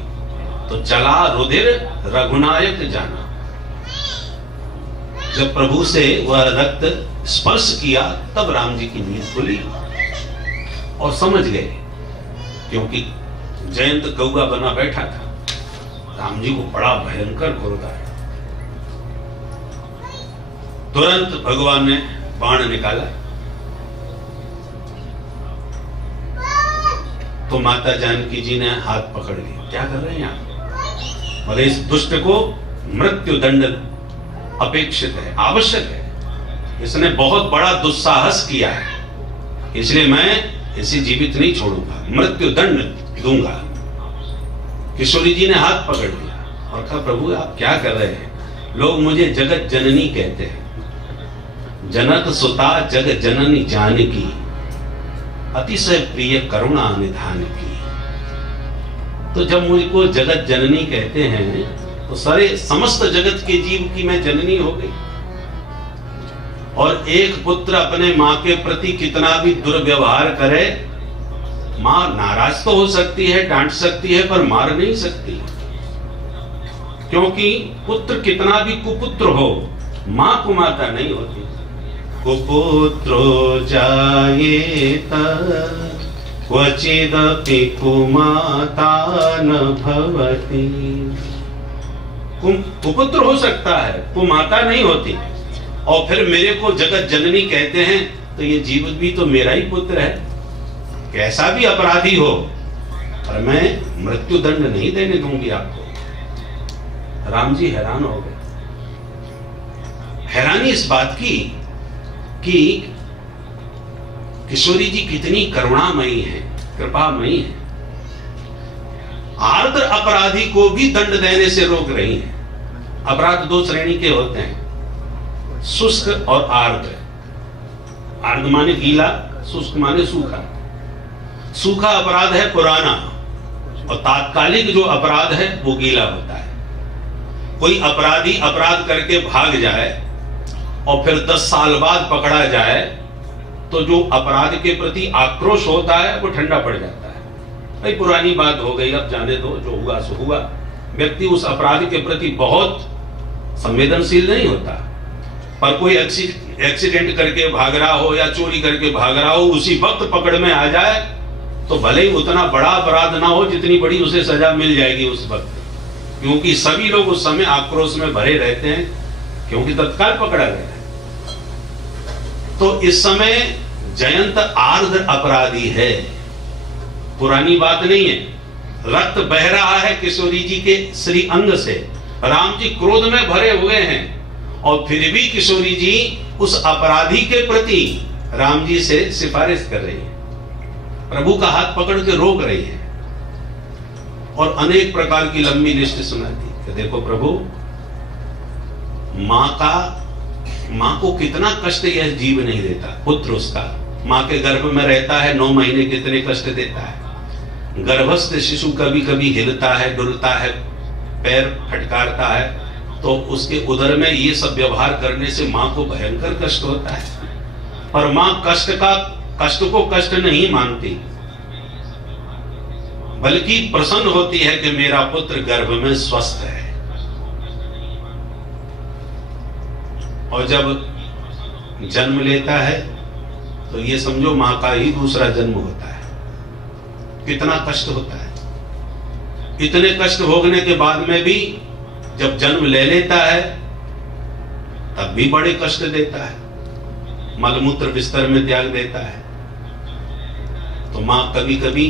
तो चला रुधिर रघुनायक जाना। जब प्रभु से वह रक्त स्पर्श किया, तब राम जी की नींद खुली और समझ गए, क्योंकि जयंत कौआ बना बैठा था। राम जी को बड़ा भयंकर क्रोध आया। तुरंत भगवान ने बाण निकाला, तो माता जानकी जी ने हाथ पकड़ लिया। क्या कर रहे हैं आप? बोले इस दुष्ट को मृत्यु दंड अपेक्षित है, आवश्यक है। इसने बहुत बड़ा दुस्साहस किया है, इसलिए मैं इसे जीवित नहीं छोड़ूंगा, मृत्यु दंड दूंगा। किशोरी जी ने हाथ पकड़ लिया और कहा प्रभु आप क्या कर रहे हैं? लोग मुझे जगत जननी कहते हैं, जनक सुता जग जननी जानकी, अतिशय प्रिय करुणा निधान की। तो जब मुझको जगत जननी कहते हैं तो सारे समस्त जगत के जीव की मैं जननी हो गई। और एक पुत्र अपने मां के प्रति कितना भी दुर्व्यवहार करे, मां नाराज तो हो सकती है, डांट सकती है, पर मार नहीं सकती, क्योंकि पुत्र कितना भी कुपुत्र हो, मां कुमाता नहीं होती। कुपुत्रो जायेत क्वचिदपि कुमाता न भवति। कुपुत्र हो सकता है, कुमाता नहीं होती। और फिर मेरे को जगत जननी कहते हैं, तो ये जीव भी तो मेरा ही पुत्र है, कैसा भी अपराधी हो, पर मैं मृत्यु दंड नहीं देने दूंगी आपको। राम जी हैरान हो गए। हैरानी इस बात की कि किशोरी जी कितनी करुणामयी है, कृपामयी है, आर्द्र अपराधी को भी दंड देने से रोक रही है। अपराध दो श्रेणी के होते हैं, शुष्क और आर्द्र। आर्द्र माने गीला, शुष्क माने सूखा। सूखा अपराध है पुराना, और तात्कालिक जो अपराध है वो गीला होता है। कोई अपराधी अपराध करके भाग जाए और फिर 10 साल बाद पकड़ा जाए, तो जो अपराध के प्रति आक्रोश होता है वो ठंडा पड़ जाता है। भाई पुरानी बात हो गई, अब जाने दो, जो हुआ सो हुआ। व्यक्ति उस अपराध के प्रति बहुत संवेदनशील नहीं होता। पर कोई एक्सीडेंट करके भाग रहा हो या चोरी करके भाग रहा हो, उसी वक्त पकड़ में आ जाए, तो भले ही उतना बड़ा अपराध ना हो जितनी बड़ी उसे सजा मिल जाएगी उस वक्त, क्योंकि सभी लोग उस समय आक्रोश में भरे रहते हैं, क्योंकि तत्काल पकड़ा गया है। तो इस समय जयंत आर्द्र अपराधी है, पुरानी बात नहीं है। रक्त बह रहा है किशोरी जी के श्री अंग से, राम जी क्रोध में भरे हुए हैं और फिर भी किशोरी जी उस अपराधी के प्रति राम जी से सिफारिश कर रही है, प्रभु का हाथ पकड़ के रोक रही है और अनेक प्रकार की लंबी लिस्ट सुनाती कि देखो प्रभु, मां को कितना कष्ट यह जीव नहीं देता, पुत्र उसका मां के गर्भ में रहता है 9 महीने, कितने कष्ट देता है। गर्भस्थ शिशु कभी कभी हिलता है, डुलता है, पैर फटकारता है, तो उसके उदर में ये सब व्यवहार करने से मां को भयंकर कष्ट होता है। पर मां कष्ट को कष्ट नहीं मानती, बल्कि प्रसन्न होती है कि मेरा पुत्र गर्भ में स्वस्थ है। और जब जन्म लेता है तो ये समझो मां का ही दूसरा जन्म होता है। कितना कष्ट होता है। इतने कष्ट भोगने के बाद में भी जब जन्म ले लेता है तब भी बड़े कष्ट देता है, मलमूत्र बिस्तर में त्याग देता है। तो मां कभी कभी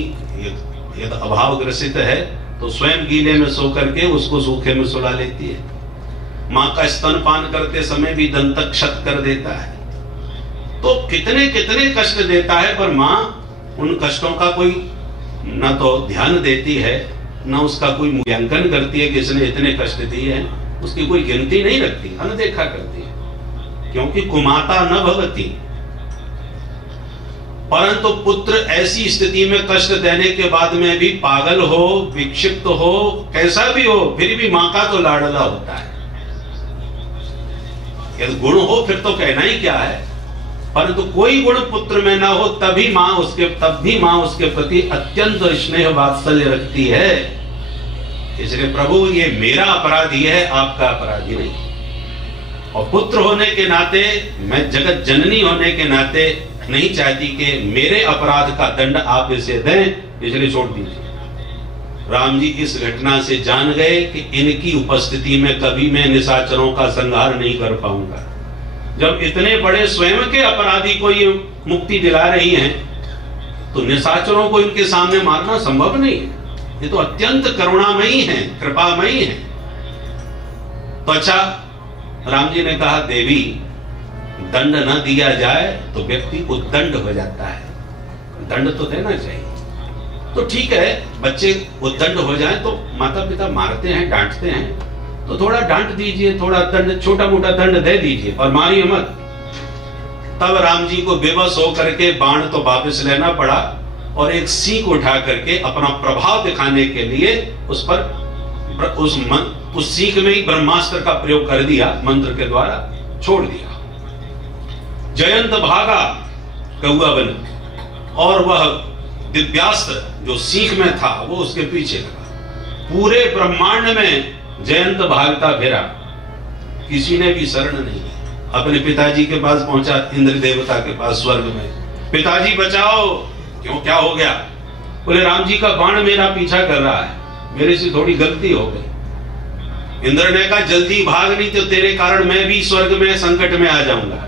यदि अभाव ग्रसित है तो स्वयं गीले में सो करके उसको सूखे में सुला लेती है। मां का स्तनपान करते समय भी दंतक क्षत कर देता है। तो कितने कितने कष्ट देता है, पर मां उन कष्टों का कोई न तो ध्यान देती है, न उसका कोई मूल्यांकन करती है कि इसने इतने कष्ट दिए हैं, उसकी कोई गिनती नहीं रखती, अनदेखा करती है, क्योंकि कुमाता न भवती। परंतु पुत्र ऐसी स्थिति में कष्ट देने के बाद में भी पागल हो, विक्षिप्त हो, कैसा भी हो, फिर भी मां का तो लाडला होता है। यदि गुण हो फिर तो कहना ही क्या है, परंतु कोई गुण पुत्र में ना हो तब भी मां उसके प्रति अत्यंत स्नेह वात्सल्य रखती है। इसलिए प्रभु ये मेरा अपराधी है, आपका अपराधी नहीं। और पुत्र होने के नाते, मैं जगत जननी होने के नाते नहीं चाहती कि मेरे अपराध का दंड आप इसे दें, इसलिए छोड़ दीजिए। राम जी इस घटना से जान गए कि इनकी उपस्थिति में कभी मैं निशाचरों का संहार नहीं कर पाऊंगा। जब इतने बड़े स्वयं के अपराधी को ये मुक्ति दिला रही हैं, तो निशाचरों को इनके सामने मारना संभव नहीं है। ये तो अत्यंत करुणामयी हैं, कृपामयी हैं। तो अच्छा, राम जी ने कहा देवी, दंड न दिया जाए तो व्यक्ति उद्दंड हो जाता है, दंड तो देना चाहिए। तो ठीक है, बच्चे उद्दंड हो जाए तो माता पिता मारते हैं, डांटते हैं, तो थोड़ा डांट दीजिए, थोड़ा दंड, छोटा मोटा दंड दे दीजिए, पर मारिए मत। तब राम जी को बेबस होकर के बाण तो वापस लेना पड़ा और एक सीख उठा करके अपना प्रभाव दिखाने के लिए उस पर उस सीख में ही ब्रह्मास्त्र का प्रयोग कर दिया, मंत्र के द्वारा छोड़ दिया। जयंत भागा कौआ बन, और वह दिव्यास्त्र जो सीख में था वो उसके पीछे लगा। पूरे ब्रह्मांड में जयंत भागता फिरा, किसी ने भी शरण नहीं। अपने पिताजी के पास पहुंचा, इंद्र देवता के पास स्वर्ग में, पिताजी बचाओ। क्यों, क्या हो गया? बोले राम जी का बाण मेरा पीछा कर रहा है, मेरे से थोड़ी गलती हो गई। इंद्र ने कहा जल्दी भाग, नहीं तो तेरे कारण मैं भी स्वर्ग में संकट में आ जाऊंगा।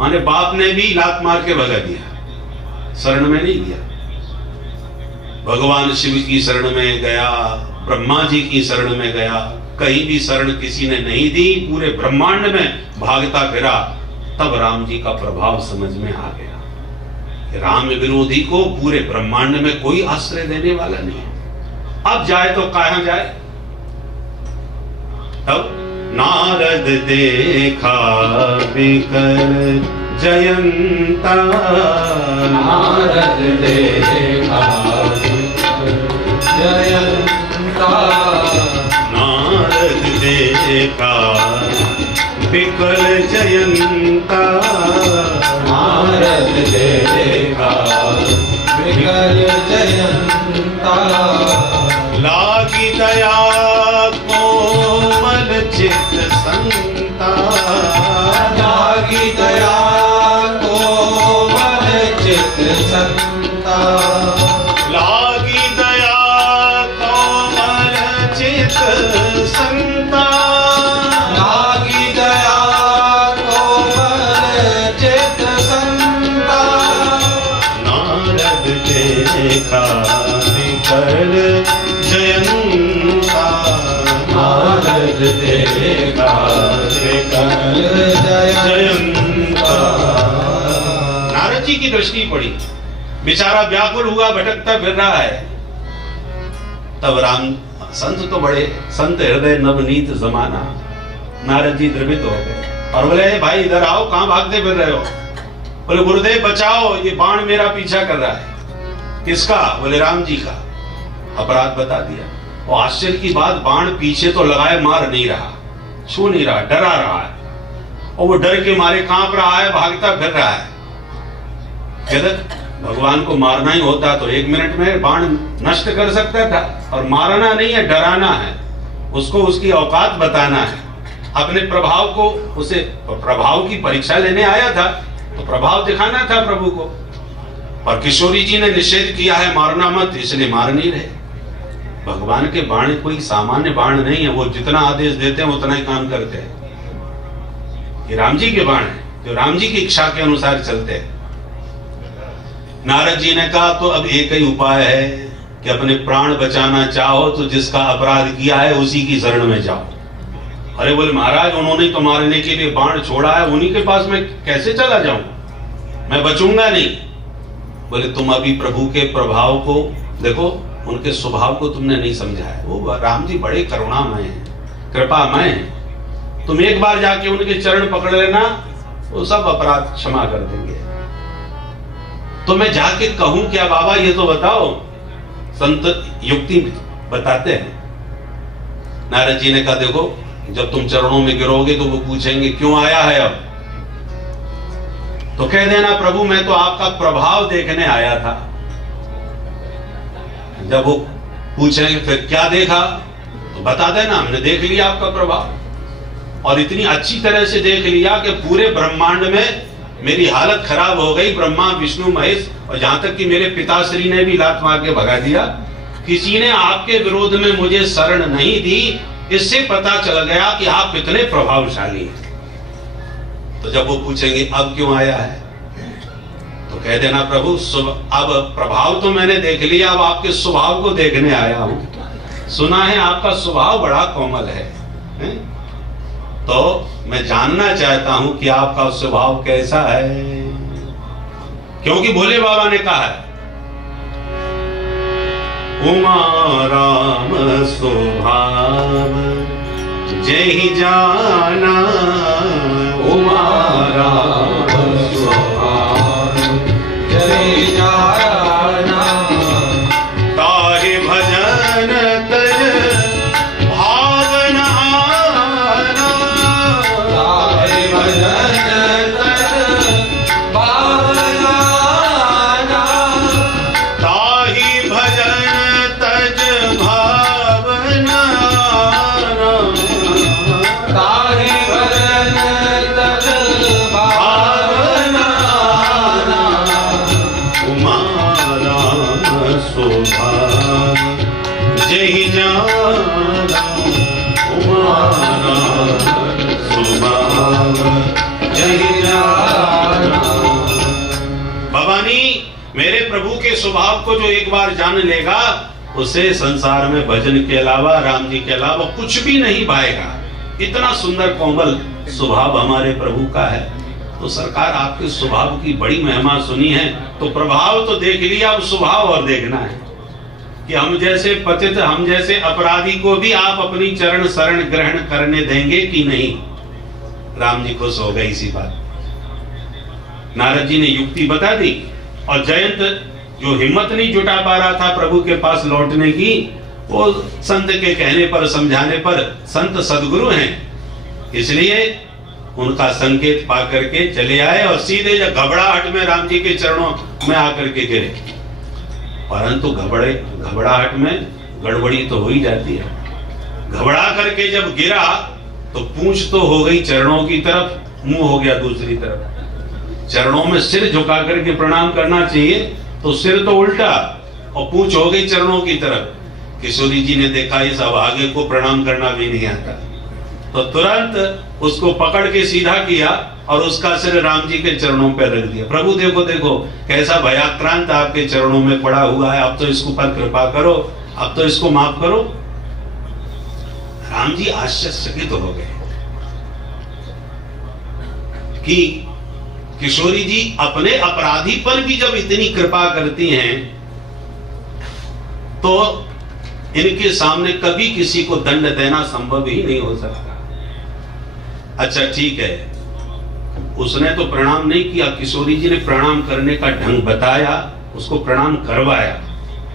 माने बाप ने भी लात मार के भगा दिया, शरण में नहीं दिया। भगवान शिव की शरण में गया, ब्रह्मा जी की शरण में गया, कहीं भी शरण किसी ने नहीं दी, पूरे ब्रह्मांड में भागता फिरा। तब राम जी का प्रभाव समझ में आ गया कि राम विरोधी को पूरे ब्रह्मांड में कोई आश्रय देने वाला नहीं है। अब जाए तो कहां जाए? तब नारद देखा बिकर जयंता, नारद देखा जयंता, नारद देखा बिकल जयंता, नारद देखा बिकल जयंता। लागी दया कोमल चित संता, लागी दया कोमल चित संता, लागी दया कोमल चित संता, लागी दया कोमल चित संता। नारद देखा बिकल जयंता नारद देखा विकल जयंता। नारद जी की दृष्टि पड़ी, बेचारा व्याकुल हुआ, भटकता फिर रहा है। तब राम संत तो बड़े संत हृदय नवनीत जमाना, नारद जी द्रवित हो गए और बोले भाई इधर आओ, कहां भागते फिर रहे हो? बोले गुरुदेव बचाओ, ये बाण मेरा पीछा कर रहा है। किसका? बोले राम जी का। अपराध बता दिया। और आश्चर्य की बात, बाण पीछे तो लगाए, मार नहीं रहा, छू नहीं रहा, डरा रहा है। और वो डर के मारे कांप रहा है, भागता फिर रहा है। कहते भगवान को मारना ही होता तो 1 मिनट में बाण नष्ट कर सकता था, और मारना नहीं है, डराना है, उसको उसकी औकात बताना है, अपने प्रभाव को, उसे प्रभाव की परीक्षा लेने आया था तो प्रभाव दिखाना था प्रभु को। और किशोरी जी ने निषेध किया है मारना मत, इसलिए मार नहीं रहे। भगवान के बाण कोई सामान्य बाण नहीं है, वो जितना आदेश देते हैं उतना ही काम करते हैं। ये राम जी के बाण है, जो राम जी की इच्छा के अनुसार चलते हैं। नारद जी ने कहा तो अब एक ही उपाय है कि अपने प्राण बचाना चाहो तो जिसका अपराध किया है उसी की शरण में जाओ। अरे बोले महाराज उन्होंने तो मारने के लिए बाण छोड़ा है, उन्हीं के पास मैं कैसे चला जाऊं, मैं बचूंगा नहीं। बोले तुम अभी प्रभु के प्रभाव को देखो, उनके स्वभाव को तुमने नहीं समझा है। वो राम जी बड़े करुणामय हैं, कृपामय हैं। तुम एक बार जाके उनके चरण पकड़ लेना, वो सब अपराध क्षमा कर देंगे। तो मैं जाके कहूं क्या बाबा, ये तो बताओ। संत युक्ति बताते हैं। नारद जी ने कहा देखो, जब तुम चरणों में गिरोगे तो वो पूछेंगे क्यों आया है अब, तो कह देना प्रभु मैं तो आपका प्रभाव देखने आया था। जब वो पूछेंगे फिर क्या देखा, तो बता देना हमने देख लिया आपका प्रभाव, और इतनी अच्छी तरह से देख लिया कि पूरे ब्रह्मांड में मेरी हालत खराब हो गई। ब्रह्मा विष्णु महेश और जहां तक कि मेरे पिताश्री ने भी लात मार के भगा दिया। किसी ने आपके विरोध में मुझे शरण नहीं दी, इससे पता चल गया कि आप कितने प्रभावशाली हैं। तो जब वो पूछेंगे अब क्यों आया है, तो कह देना प्रभु अब प्रभाव तो मैंने देख लिया, अब आपके स्वभाव को देखने आया हूं। सुना है आपका स्वभाव बड़ा कोमल है, तो मैं जानना चाहता हूं कि आपका स्वभाव कैसा है। क्योंकि भोले बाबा ने कहा है उमा राम स्वभाव जय जाना, उमा राम स्वभाव जय जाना। ताहि भजन तज भावना आना, ताहि भजन तज भावना आना। ताहि भजन तज भावना आना, ताहि भजन तज भावना आना। उमा राम स्वभाव जय जाना, उमा राम स्वभाव जय जाना। भवानी मेरे प्रभु के स्वभाव को जो एक बार जान लेगा, उसे संसार में भजन के अलावा, राम जी के अलावा कुछ भी नहीं पाएगा। इतना सुंदर कोमल स्वभाव हमारे प्रभु का है। तो सरकार आपके स्वभाव की बड़ी महिमा सुनी है, तो प्रभाव तो देख लिया, अब स्वभाव और देखना है कि हम जैसे पतित, हम जैसे अपराधी को भी आप अपनी चरण शरण ग्रहण करने देंगे कि नहीं। राम जी खुश हो गए इसी बात। नारद जी ने युक्ति बता दी, और जयंत जो हिम्मत नहीं जुटा पा रहा था प्रभु के पास लौटने की, वो संत के कहने पर, समझाने पर, संत सदगुरु हैं इसलिए उनका संकेत पा करके चले आए और सीधे घबराहट में राम जी के चरणों में आकर के गिरे। परंतु घबराहट में गड़बड़ी तो हो ही जाती है। घबरा करके जब गिरा तो पूंछ तो हो गई चरणों की तरफ, मुंह हो गया दूसरी तरफ। चरणों में सिर झुका करके प्रणाम करना चाहिए, तो सिर तो उल्टा और पूंछ हो गई चरणों की तरफ। किशोरी जी ने देखा इस अभागे को प्रणाम करना भी नहीं आता, तो तुरंत उसको पकड़ के सीधा किया और उसका सिर राम जी के चरणों पर रख दिया। प्रभु देखो देखो कैसा भयाक्रांत आपके चरणों में पड़ा हुआ है, अब तो इसके ऊपर कृपा करो, अब तो इसको माफ करो। राम जी आश्चर्यचकित हो गए कि किशोरी जी अपने अपराधी पर भी जब इतनी कृपा करती हैं तो इनके सामने कभी किसी को दंड देना संभव ही नहीं हो सकता। अच्छा ठीक है, उसने तो प्रणाम नहीं किया, किशोरी जी ने प्रणाम करने का ढंग बताया, उसको प्रणाम करवाया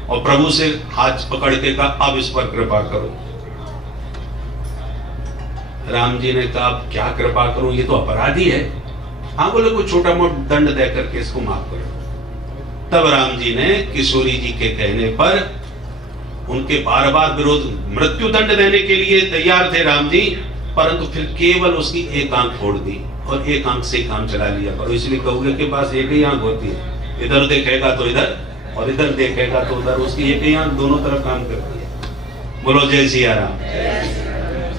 और प्रभु से हाथ पकड़ के कहा अब इस पर कृपा करो। राम जी ने कहा अब क्या कृपा करूं, ये तो अपराधी है। हाँ बोले कोई छोटा मोटा दंड दे करके इसको माफ करो। तब राम जी ने किशोरी जी के कहने पर उनके बार बार विरोध, मृत्यु दंड देने के लिए तैयार थे राम जी, परंतु फिर केवल उसकी एक आंख फोड़ दी और एक आंख से काम चला लिया करो। इसलिए कहोगे के पास एक ही आंख होती है, इधर देखेगा तो इधर और इधर देखेगा तो उधर, उसकी एक ही आंख दोनों तरफ काम करती है। बोलो जय सिया राम।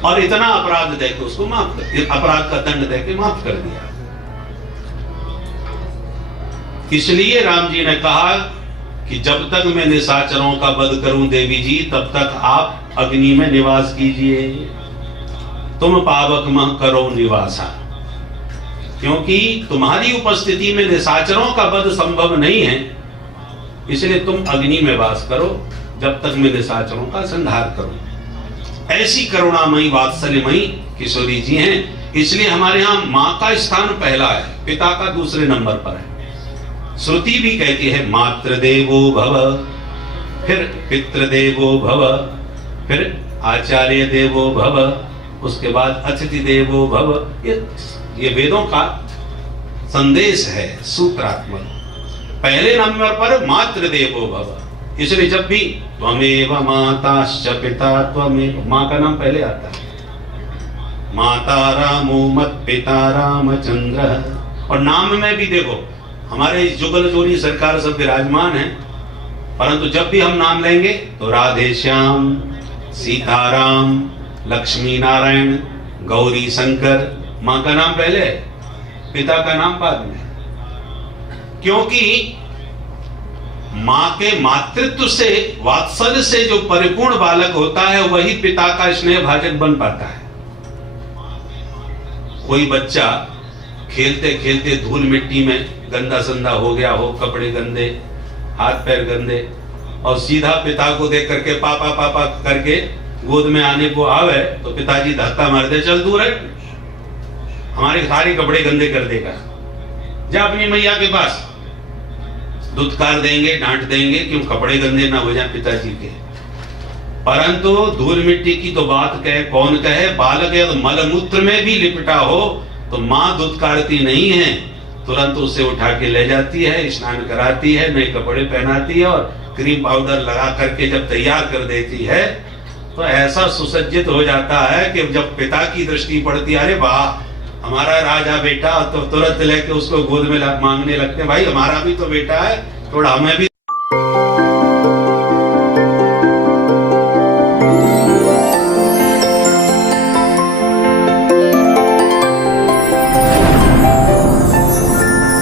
और इतना अपराध दे के उसको माफ कर, अपराध का दंड दे के माफ कर दिया। इसलिए राम जी ने कहा कि जब तक मैं निशाचरों का वध करूं देवी जी, तब तक आप अग्नि में निवास कीजिए, तुम पावक मह करो निवासा, क्योंकि तुम्हारी उपस्थिति में निशाचरों का वध संभव नहीं है, इसलिए तुम अग्नि में वास करो जब तक मैं निशाचरों का संहार करूं। ऐसी करुणामयी वात्सल्यमयी किशोरी जी हैं, इसलिए हमारे यहां मां का स्थान पहला है, पिता का दूसरे नंबर पर है। श्रुति भी कहती है मातृदेवो भव, फिर पितृदेवो भव, फिर आचार्य देवो भव, उसके बाद अतिथि देवो भव। ये वेदों का संदेश है सूत्रात्मक। पहले नंबर पर मातृदेवो भव, इसलिए जब भी त्वमेव माताश्च पिता त्वमेव, मां का नाम पहले आता है। माता रामो मत पिता रामचंद्र। और नाम में भी देखो हमारे जुगल जोड़ी सरकार सब विराजमान है, परंतु जब भी हम नाम लेंगे तो राधे श्याम, सीताराम, लक्ष्मी नारायण, गौरी शंकर, मां का नाम पहले है, पिता का नाम बाद में। क्योंकि मां के मातृत्व से, वात्सल्य से जो परिपूर्ण बालक होता है वही पिता का स्नेह भाजक बन पाता है। कोई बच्चा खेलते खेलते धूल मिट्टी में गंदा संदा हो गया हो, कपड़े गंदे, हाथ पैर गंदे, और सीधा पिता को देख करके पापा पापा करके गोद में आने को आवे तो पिताजी धक्का मार दे, चल दूर है, हमारे सारे कपड़े गंदे कर देगा, जा अपनी मैया के पास। दुत्कार देंगे, डांट देंगे, क्यों कपड़े गंदे ना हो जाए पिताजी के। परंतु धूल मिट्टी की तो बात कहे कौन कहे, बालक यदि मलमूत्र में भी लिपटा हो तो मां दुत्कारती नहीं है, तुरंत उसे उठा के ले जाती है, स्नान कराती है, नए कपड़े पहनाती है और क्रीम पाउडर लगा करके जब तैयार कर देती है तो ऐसा सुसज्जित हो जाता है कि जब पिता की दृष्टि पड़ती है, अरे वाह हमारा राजा बेटा, तो तुरंत लेके उसको गोद में मांगने लगते हैं, भाई हमारा भी तो बेटा है, थोड़ा हमें भी।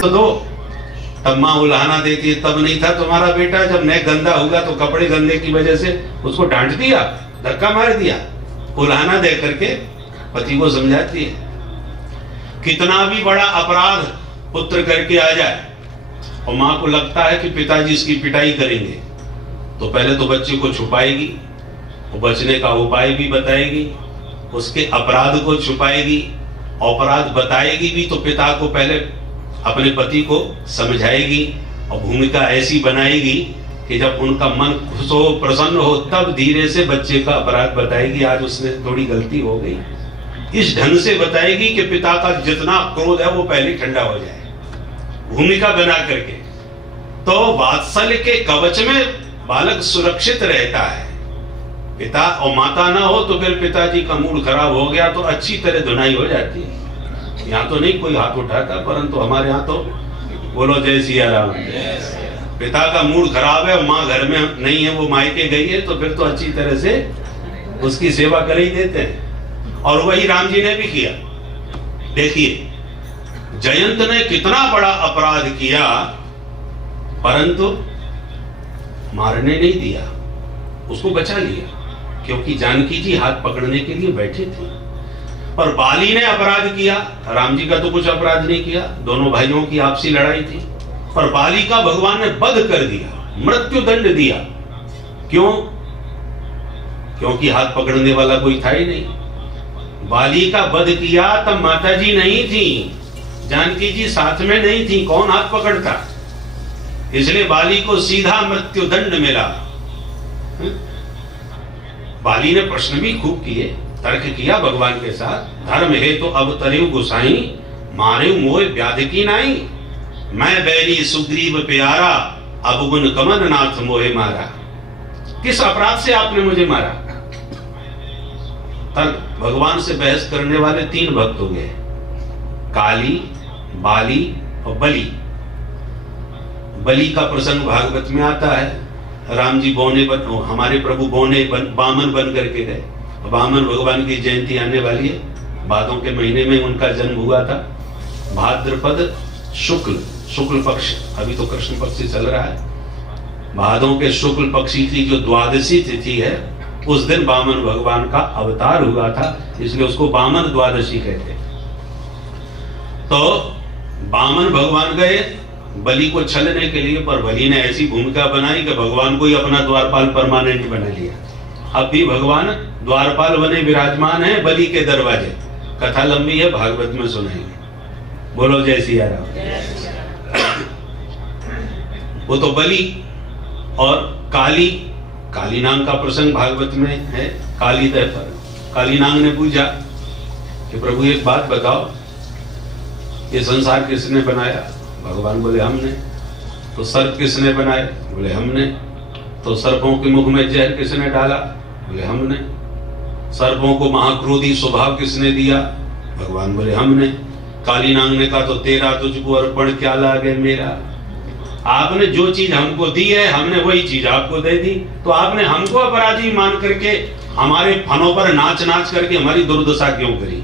तो दो, तब मां उल्हाना देती है, तब नहीं था तुम्हारा बेटा, जब नए गंदा होगा तो कपड़े गंदे की वजह से उसको डांट दिया, धक्का मार दिया, उल्हाना दे करके पति को समझाती है। कितना भी बड़ा अपराध पुत्र करके आ जाए और मां को लगता है कि पिताजी इसकी पिटाई करेंगे, तो पहले तो बच्चे को छुपाएगी, वो बचने का उपाय भी बताएगी, उसके अपराध को छुपाएगी, अपराध बताएगी भी तो पिता को पहले अपने पति को समझाएगी और भूमिका ऐसी बनाएगी कि जब उनका मन खुश हो, प्रसन्न हो, तब धीरे से बच्चे का अपराध बताएगी, आज उसने थोड़ी गलती हो गई, इस ढंग से बताएगी कि पिता का जितना क्रोध है वो पहले ठंडा हो जाए, भूमिका बना करके। तो वात्सल्य के कवच में बालक सुरक्षित रहता है। पिता और माता ना हो तो फिर पिताजी का मूड खराब हो गया तो अच्छी तरह धुनाई हो जाती है। यहाँ तो नहीं कोई हाथ उठाता, परंतु हमारे यहाँ तो बोलो जय सिया राम। पिता का मूड खराब है और माँ घर में नहीं है, वो मायके गई है, तो फिर तो अच्छी तरह से उसकी सेवा कर ही देते हैं। और वही राम जी ने भी किया। देखिए जयंत ने कितना बड़ा अपराध किया, परंतु मारने नहीं दिया, उसको बचा लिया, क्योंकि जानकी जी हाथ पकड़ने के लिए बैठे थे। पर बाली ने अपराध किया, राम जी का तो कुछ अपराध नहीं किया, दोनों भाइयों की आपसी लड़ाई थी, पर बाली का भगवान ने वध कर दिया, मृत्यु दंड दिया। क्यों? क्योंकि हाथ पकड़ने वाला कोई था ही नहीं। बाली का वध किया तब माता जी नहीं थी, जानकी जी साथ में नहीं थी, कौन हाथ पकड़ता? इसलिए बाली को सीधा मृत्यु दंड मिला। बाली ने प्रश्न भी खूब किए, तर्क किया भगवान के साथ। धर्म है तो अब तरेऊ गुसाई, मारे मोह व्याध की नाई। मैं बैरी सुग्रीव प्यारा, अब गुण कमन नाथ मोहे मारा। किस अपराध से आपने मुझे मारा? तर्क भगवान से बहस करने वाले 3 भक्त हो गए, काली, बाली और बलि। बलि का प्रसंग भागवत में आता है। राम जी हमारे प्रभु बामन बन करके गए। बामन भगवान की जयंती आने वाली है, भादों के महीने में उनका जन्म हुआ था। भाद्रपद शुक्ल पक्ष, अभी तो कृष्ण पक्ष चल रहा है। भादों के शुक्ल पक्षी की जो द्वादशी तिथि है, उस दिन बामन भगवान का अवतार हुआ था, इसलिए उसको बामन द्वादशी कहते हैं। तो बामन भगवान गए बलि को छलने के लिए, पर बलि ने ऐसी भूमिका बनाई कि भगवान को ही अपना द्वारपाल परमानेंट बना लिया। अब भी भगवान द्वारपाल बने विराजमान है बलि के दरवाजे। कथा लंबी है, भागवत में सुनाएंगे। बोलो जय सिया राम। वो तो बलि और काली नाग का प्रसंग भागवत में है। काली तय पर काली नाग ने पूछा कि प्रभु एक बात बताओ, ये संसार किसने बनाया? भगवान बोले हमने। तो सर्प किसने बनाए? बोले हमने। तो सर्पों के मुख में जहर किसने डाला? बोले हमने। सर्पों को महाक्रोधी स्वभाव किसने दिया? भगवान बोले हमने। काली नाग ने कहा तो तेरा तुझको अर्पण क्या लागे मेरा। आपने जो चीज हमको दी है, हमने वही चीज आपको दे दी, तो आपने हमको अपराधी मान करके हमारे फनों पर नाच नाच करके हमारी दुर्दशा क्यों करी?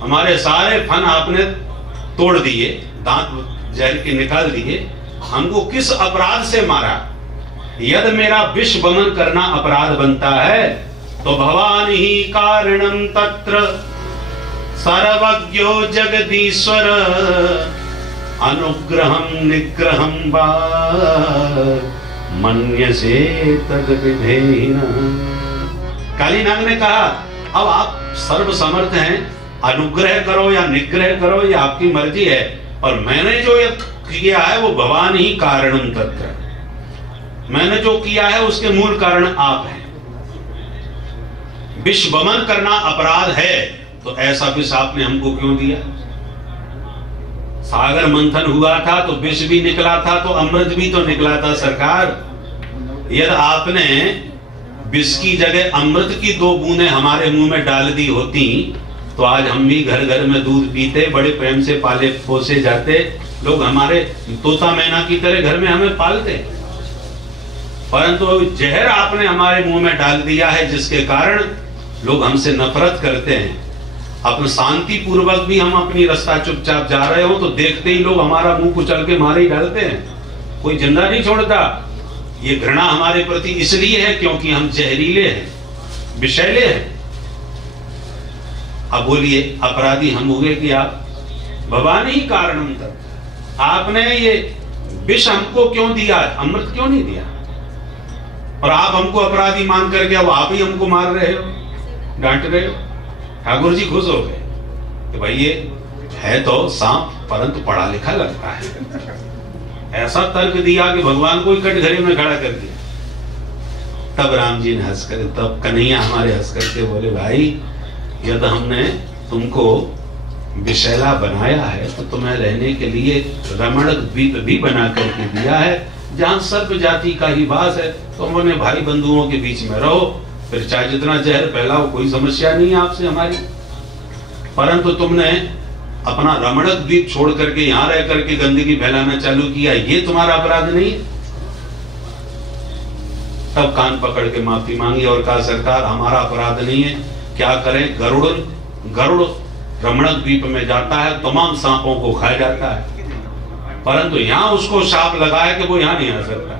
हमारे सारे फन आपने तोड़ दिए, दांत जहर के निकाल दिए, हमको किस अपराध से मारा? यदि मेरा विष वमन करना अपराध बनता है तो भवान ही कारणम तत्र सर्वज्ञो जगदीश्वर अनुग्रहम निग्रहम वा मन्यसे तद्विधेन। काली नाग ने कहा अब आप सर्व समर्थ हैं, अनुग्रह करो या निग्रह करो ये आपकी मर्जी है, और मैंने जो ये किया है वो भवान ही कारणम तत्र, मैंने जो किया है उसके मूल कारण आप हैं। विष वमन करना अपराध है तो ऐसा विष आपने हमको क्यों दिया? सागर मंथन हुआ था तो विष भी निकला था, तो अमृत भी तो निकला था सरकार। यदि आपने विष की जगह अमृत की 2 बूंदें हमारे मुंह में डाल दी होती तो आज हम भी घर घर में दूध पीते, बड़े प्रेम से पाले पोसे जाते, लोग हमारे तोता मैना की तरह घर में हमें पालते। परंतु जहर आपने हमारे मुंह में डाल दिया है, जिसके कारण लोग हमसे नफरत करते हैं। अपने शांति पूर्वक भी हम अपनी रास्ता चुपचाप जा रहे हो तो देखते ही लोग हमारा मुंह कुचल के मारे ही डालते हैं, कोई जिंदा नहीं छोड़ता। ये घृणा हमारे प्रति इसलिए है क्योंकि हम जहरीले हैं, विषैले हैं। अब बोलिए अपराधी हम हुए कि आप? भवान ही कारणम तत्, आपने ये विष हमको क्यों दिया, अमृत क्यों नहीं दिया? और आप हमको अपराधी मान करके अब आप ही हमको मार रहे हो, डांट रहे हो। ठाकुर जी खुश हो गए कि भाई ये है तो सांप परंतु पढ़ा लिखा लगता है। ऐसा तर्क दिया कि भगवान को ही कटघरे में खड़ा कर दिया। तब राम जी ने हंसकर, तब कन्हैया हमारे हंस करके बोले भाई यदि हमने तुमको विषैला बनाया है तो तुम्हें रहने के लिए रमणक द्वीप भी बना करके दिया है, जहां सर्प जाति का ही वास है। तो हमने भाई बंधुओं के बीच में रहो, फिर चाहे जितना जहर फैलाओ, कोई समस्या नहीं है आपसे हमारी। परंतु तुमने अपना रमणक द्वीप छोड़ करके यहां रह करके गंदगी फैलाना चालू किया, ये तुम्हारा अपराध नहीं है? तब कान पकड़ के माफी मांगी और कहा सरकार हमारा अपराध नहीं है, क्या करें? गरुड़ रमणक द्वीप में जाता है, तमाम सांपों को खा जाता है, परंतु यहां उसको शाप लगा है कि वो यहां नहीं आ सकता।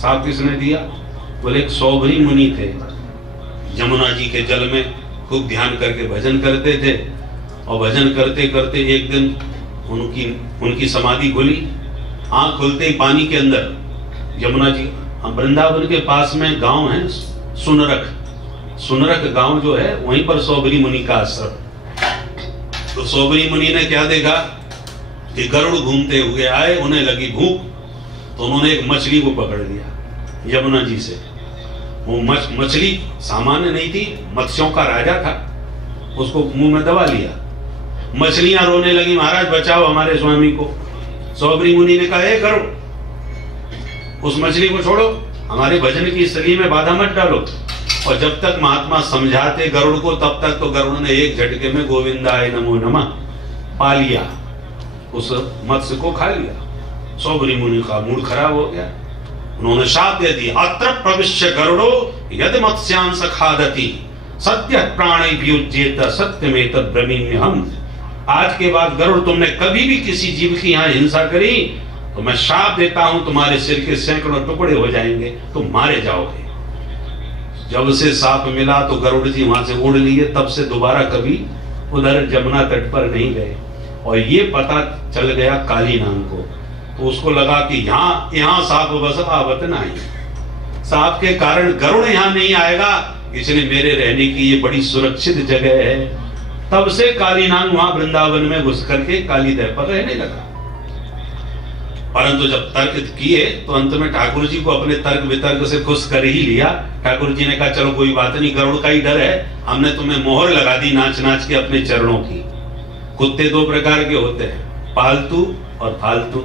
शाप किसने दिया? बोले एक सौभरी मुनि थे, यमुना जी के जल में खूब ध्यान करके भजन करते थे, और भजन करते करते एक दिन उनकी समाधि खुली। आंख खुलते ही पानी के अंदर यमुना जी, वृंदावन के पास में गांव है सुनरक गांव जो है, वहीं पर सौभरी मुनि का आश्रम। तो सौभरी मुनि ने क्या देखा कि गरुड़ घूमते हुए आए, उन्हें लगी भूख, तो उन्होंने एक मछली को पकड़ लिया यमुना जी से। वो मछली सामान्य नहीं थी, मत्स्यों का राजा था, उसको मुंह में दबा लिया। मछलियां रोने लगी, महाराज बचाओ हमारे स्वामी को। सौभरी मुनि ने कहा, हे गरुड़, उस मछली को छोड़ो, हमारे भजन की स्थली में बाधा मत डालो। और जब तक महात्मा समझाते गरुड़ को, तब तक तो गरुड़ ने एक झटके में गोविंदाय नमो नमः पा लिया, उस मत्स्य को खा लिया। सौभरी मुनि का मूड खराब हो गया, उन्होंने शाप दे दिया, अत्र प्रविश्य गरुड़ो यद मत्स्यांश खादति सत्य प्राणैर्युज्येत सत्यमेतद् ब्रवीम्यहम्। आज के बाद गरुड़, तुमने कभी भी किसी जीव की यहाँ हिंसा करी तो मैं शाप देता हूं, तुम्हारे सिर के सैकड़ों टुकड़े हो जाएंगे, तुम मारे जाओगे। जब से साप मिला तो गरुड़ जी वहां से उड़ लिए, तब से दोबारा कभी उधर जमुना तट पर नहीं गए। और ये पता चल गया काली नाग को, तो उसको लगा कि यहाँ साप बस आवत नहीं, साप के कारण गरुड़ यहाँ नहीं आएगा, इसलिए मेरे रहने की ये बड़ी सुरक्षित जगह है। तब से काली नाग वहां वृंदावन में घुस करके काली दह पर रहने लगा। परंतु जब तर्क किए तो अंत में ठाकुर जी को अपने तर्क वितर्क से खुश कर ही लिया। ठाकुर जी ने कहा, चलो कोई बात नहीं, गरुड़ का ही डर है, हमने तुम्हें मोहर लगा दी नाच नाच के अपने चरणों की। कुत्ते दो प्रकार के होते हैं, पालतू और फालतू।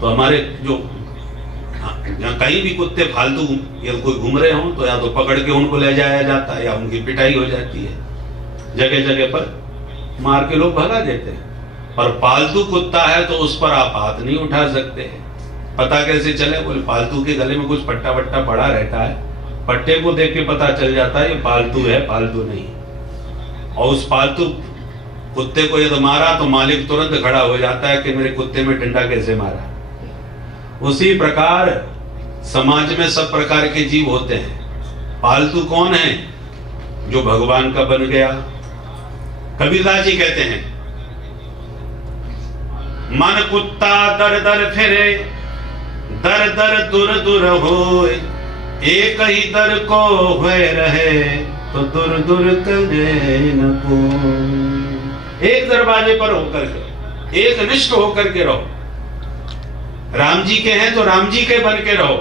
तो हमारे जो कहीं भी कुत्ते फालतू या कोई घूम रहे हो तो या तो पकड़ के उनको ले जाया जाता है या उनकी पिटाई हो जाती है, जगह जगह पर मार के लोग भगा देते हैं। पर पालतू कुत्ता है तो उस पर आप हाथ नहीं उठा सकते। पता कैसे चले? बोले पालतू के गले में कुछ पट्टा वट्टा पड़ा रहता है, पट्टे को देख के पता चल जाता है ये पालतू है, पालतू नहीं। और उस पालतू कुत्ते को यदि मारा तो मालिक तुरंत खड़ा हो जाता है कि मेरे कुत्ते में डंडा कैसे मारा। उसी प्रकार समाज में सब प्रकार के जीव होते हैं। पालतू कौन है? जो भगवान का बन गया। कबीरदास जी कहते हैं, मन कुत्ता दर दर फिरे, दर दर दूर दूर होए, एक ही दर को हुए रहे तो दूर दूर करे न कोई। एक दरवाजे पर होकर के, एक निष्ठ होकर के रहो। राम जी के हैं तो राम जी के बन के रहो।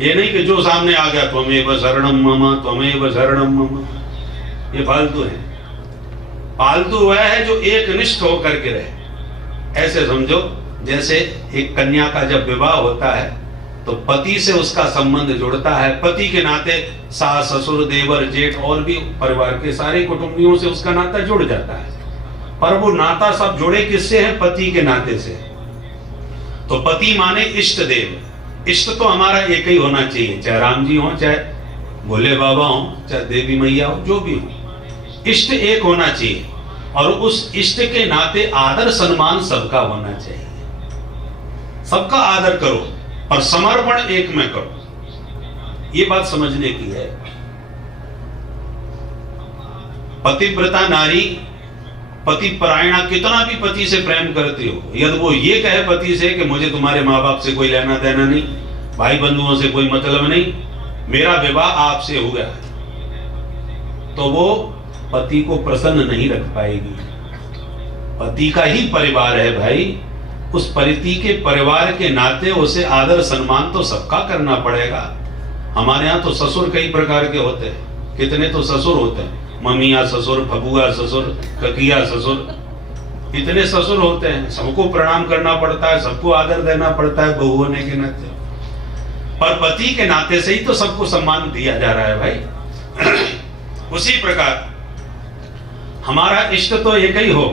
ये नहीं कि जो सामने आ गया त्वमेव शरणम मम, त्वमेव शरणम मम, ये फालतू है। फालतू वह है जो एक निष्ठ होकर के रहे। ऐसे समझो जैसे एक कन्या का जब विवाह होता है तो पति से उसका संबंध जुड़ता है, पति के नाते सास ससुर देवर जेठ और भी परिवार के सारे कुटुंबियों से उसका नाता जुड़ जाता है। पर वो नाता सब जुड़े किससे है? पति के नाते से। तो पति माने इष्ट देव। इष्ट तो हमारा एक ही होना चाहिए, चाहे राम जी हो, चाहे भोले बाबा हो, चाहे देवी मैया हो, जो भी हो, इष्ट एक होना चाहिए। और उस इष्ट के नाते आदर सम्मान सबका होना चाहिए। सबका आदर करो और समर्पण एक में करो। ये बात समझने की है। पतिव्रता नारी पति परायणा कितना भी पति से प्रेम करती हो, यदि वो ये कहे पति से कि मुझे तुम्हारे माँ बाप से कोई लेना देना नहीं, भाई बंधुओं से कोई मतलब नहीं, मेरा विवाह आपसे हो गया, तो वो पति को प्रसन्न नहीं रख पाएगी। पति का ही परिवार है भाई, उस पति के परिवार के नाते उसे आदर सम्मान तो सबका करना पड़ेगा। हमारे यहाँ तो ससुर कई प्रकार के होते हैं, कितने तो ससुर होते हैं, ममिया ससुर, फबुआ ससुर, ककिया ससुर, इतने ससुर होते हैं। सबको प्रणाम करना पड़ता है, सबको आदर देना पड़ता है बहू होने के नाते। पर पति के नाते से ही तो सबको सम्मान दिया जा रहा है भाई। उसी प्रकार हमारा इष्ट तो एक ही हो,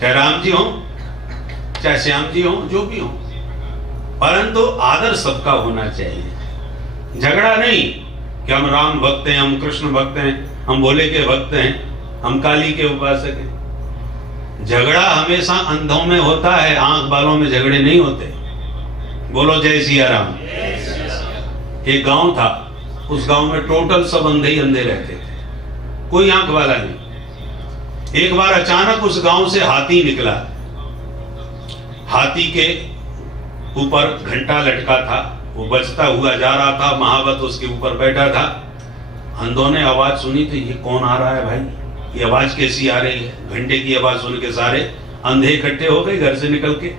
चाहे राम जी हो, चाहे श्याम जी हो, जो भी हो, परंतु आदर सबका होना चाहिए। झगड़ा नहीं कि हम राम भक्त हैं, हम कृष्ण भक्त हैं, हम भोले के भक्त हैं, हम काली के उपासक हैं। झगड़ा हमेशा अंधों में होता है, आंख बालों में झगड़े नहीं होते। बोलो जय सिया राम। एक गांव था, उस गांव में टोटल सब अंधे ही अंधे रहते थे, कोई आंख वाला नहीं। एक बार अचानक उस गांव से हाथी निकला। हाथी के ऊपर घंटा लटका था, वो बजता हुआ जा रहा था, महावत उसके ऊपर बैठा था। अंधों ने आवाज सुनी तो ये कौन आ रहा है भाई, ये आवाज कैसी आ रही है? घंटे की आवाज सुन के सारे अंधे इकट्ठे हो गए घर से निकल के।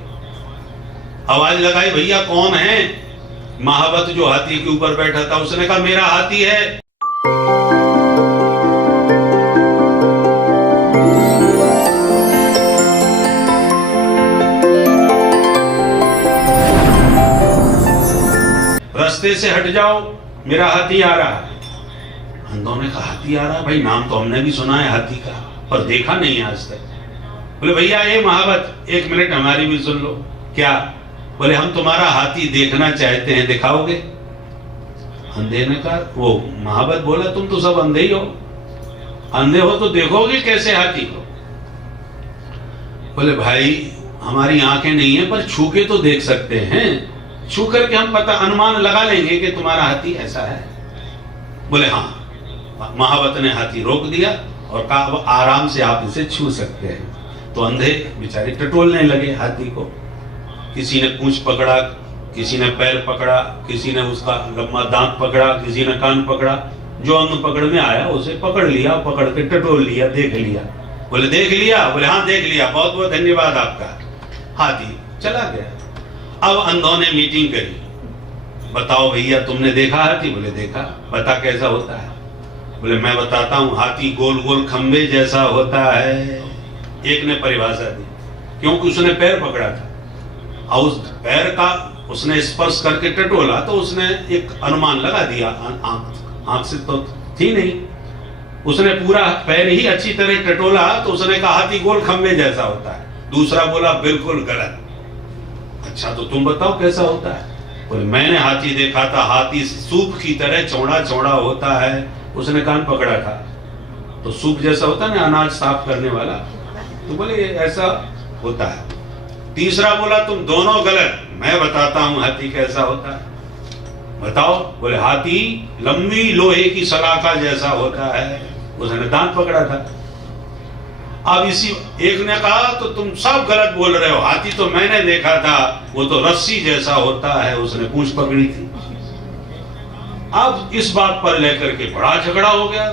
आवाज लगाई, भैया कौन है? महावत जो हाथी के ऊपर बैठा था उसने कहा मेरा हाथी है। रास्ते से हट जाओ, मेरा हाथी आ रहा है। अंधों ने कहा हाथी आ रहा है? भाई नाम तो हमने भी सुना है हाथी का, पर देखा नहीं है आज तक। बोले भैया ये महावत, एक मिनट हमारी भी सुन लो। क्या? बोले हम तुम्हारा हाथी देखना चाहते हैं, दिखाओगे? अंधे ने कहा, वो महावत बोला तुम तो सब अंधे ही हो, अंधे हो तो देखोगे कैसे हाथी को? बोले भाई हमारी आंखें नहीं है, पर छू के तो देख सकते हैं, छू करके हम पता अनुमान लगा लेंगे कि तुम्हारा हाथी ऐसा है। बोले हाँ। महावत ने हाथी रोक दिया और कहा अब आराम से आप इसे छू सकते हैं। तो अंधे बेचारे टटोलने लगे हाथी को, किसी ने पूंछ पकड़ा, किसी ने पैर पकड़ा, किसी ने उसका लंबा दांत पकड़ा, किसी ने कान पकड़ा, जो अंग पकड़ में आया उसे पकड़ लिया, पकड़ के टटोल लिया, देख लिया। बोले देख लिया? बोले हाँ देख लिया, बहुत बहुत धन्यवाद आपका। हाथी चला गया। अब अंधों ने मीटिंग करी, बताओ भैया तुमने देखा हाथी? बोले देखा। बता कैसा होता है? बोले मैं बताता हूं, हाथी गोल गोल खंबे जैसा होता है। एक ने परिभाषा दी, क्योंकि उसने पैर पकड़ा था और उस पैर का उसने स्पर्श करके टटोला तो उसने एक अनुमान लगा दिया, आंख से तो थी नहीं, उसने पूरा पैर ही अच्छी तरह टटोला तो उसने कहा हाथी गोल खंबे जैसा होता है। दूसरा बोला बिल्कुल गलत। अच्छा तो तुम बताओ कैसा होता है? बोले मैंने हाथी देखा था, हाथी सूप की तरह चौड़ा चौड़ा होता है। उसने कान पकड़ा था तो सूप जैसा होता है ना, अनाज साफ करने वाला, तो बोले ऐसा होता है। तीसरा बोला तुम दोनों गलत, मैं बताता हूं हाथी कैसा होता है, बताओ। बोले हाथी लंबी लोहे की सलाखा जैसा होता है। उसने दांत पकड़ा था। अब इसी एक ने कहा तो तुम सब गलत बोल रहे हो, हाथी तो मैंने देखा था, वो तो रस्सी जैसा होता है, उसने पूंछ पकड़ी थी। अब इस बात पर लेकर के बड़ा झगड़ा हो गया।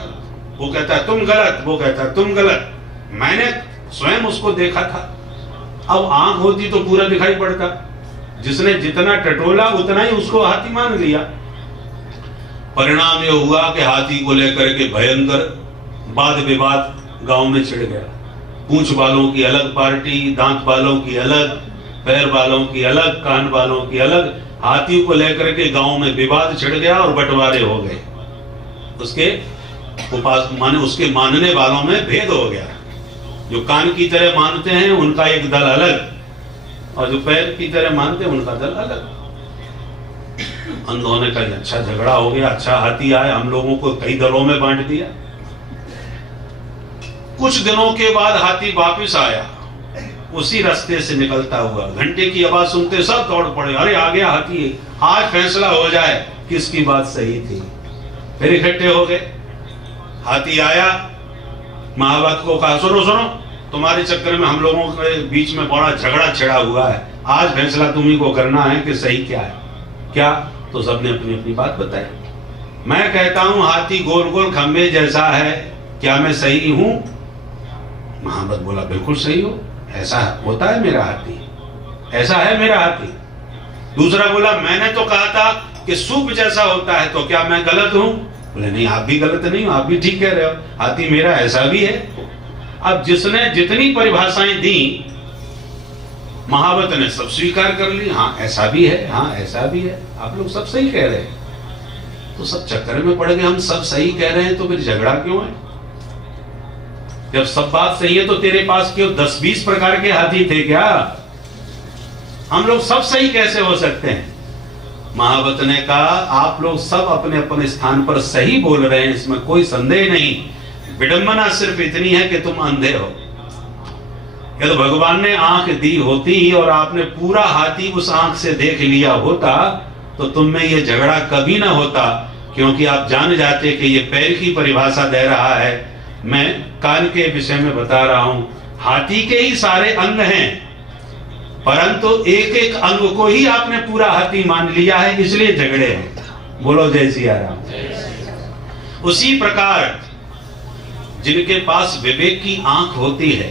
वो कहता है तुम गलत, वो कहता है तुम गलत, मैंने स्वयं उसको देखा था। अब आंख होती तो पूरा दिखाई पड़ता, जिसने जितना टटोला उतना ही उसको हाथी मान लिया। परिणाम यह हुआ कि हाथी को लेकर के भयंकर वाद विवाद गांव में छिड़ गया। पूंछ वालों की अलग पार्टी, दांत वालों की अलग, पैर वालों की अलग, कान वालों की अलग। हाथी को लेकर के गांव में विवाद छिड़ गया और बंटवारे हो गए। उसके उसके मानने वालों में भेद हो गया। जो कान की तरह मानते हैं उनका एक दल अलग, और जो पैर की तरह मानते हैं उनका दल अलग। अंधों ने कहा अच्छा झगड़ा हो गया, अच्छा हाथी आया, हम लोगों को कई दलों में बांट दिया। कुछ दिनों के बाद हाथी वापिस आया, उसी रास्ते से निकलता हुआ। घंटे की आवाज सुनते सब दौड़ पड़े, अरे आ गया हाथी, आज फैसला हो जाए किसकी बात सही थी। फिर इकट्ठे हो गए। हाथी आया, महावत को कहा सुनो सुनो, तुम्हारे चक्कर में हम लोगों के बीच में बड़ा झगड़ा छिड़ा हुआ है, आज फैसला तुम्ही को करना है कि सही क्या है। क्या? तो सबने अपनी अपनी बात बताई। मैं कहता हूं हाथी गोल गोल खंबे जैसा है, क्या मैं सही हूं? महावत बोला बिल्कुल सही हो, ऐसा होता है मेरा हाथी, ऐसा है मेरा हाथी। दूसरा बोला मैंने तो कहा था कि सूप जैसा होता है, तो क्या मैं गलत हूं? बोले नहीं आप भी गलत नहीं हो, आप भी ठीक कह रहे हो, हाथी मेरा ऐसा भी है। अब जिसने जितनी परिभाषाएं दी महावत ने सब स्वीकार कर ली, हाँ ऐसा भी है, हाँ ऐसा भी है, आप लोग सब सही कह रहे हैं। तो सब चक्कर में पड़ गए, हम सब सही कह रहे हैं तो फिर झगड़ा क्यों है? जब सब बात सही है तो तेरे पास क्यों 10-20 प्रकार के हाथी थे क्या? हम लोग सब सही कैसे हो सकते हैं? महावत ने कहा आप लोग सब अपने अपने स्थान पर सही बोल रहे हैं, इसमें कोई संदेह नहीं। विडंबना सिर्फ इतनी है कि तुम अंधे हो। यदि भगवान ने आंख दी होती और आपने पूरा हाथी उस आंख से देख लिया होता तो तुम में ये झगड़ा कभी ना होता, क्योंकि आप जान जाते कि ये पैर की परिभाषा दे रहा है, मैं कान के विषय में बता रहा हूं। हाथी के ही सारे अंग हैं, परंतु एक एक अंग को ही आपने पूरा हाथी मान लिया है, इसलिए झगड़े हैं। बोलो जय सिया राम। उसी प्रकार जिनके पास विवेक की आंख होती है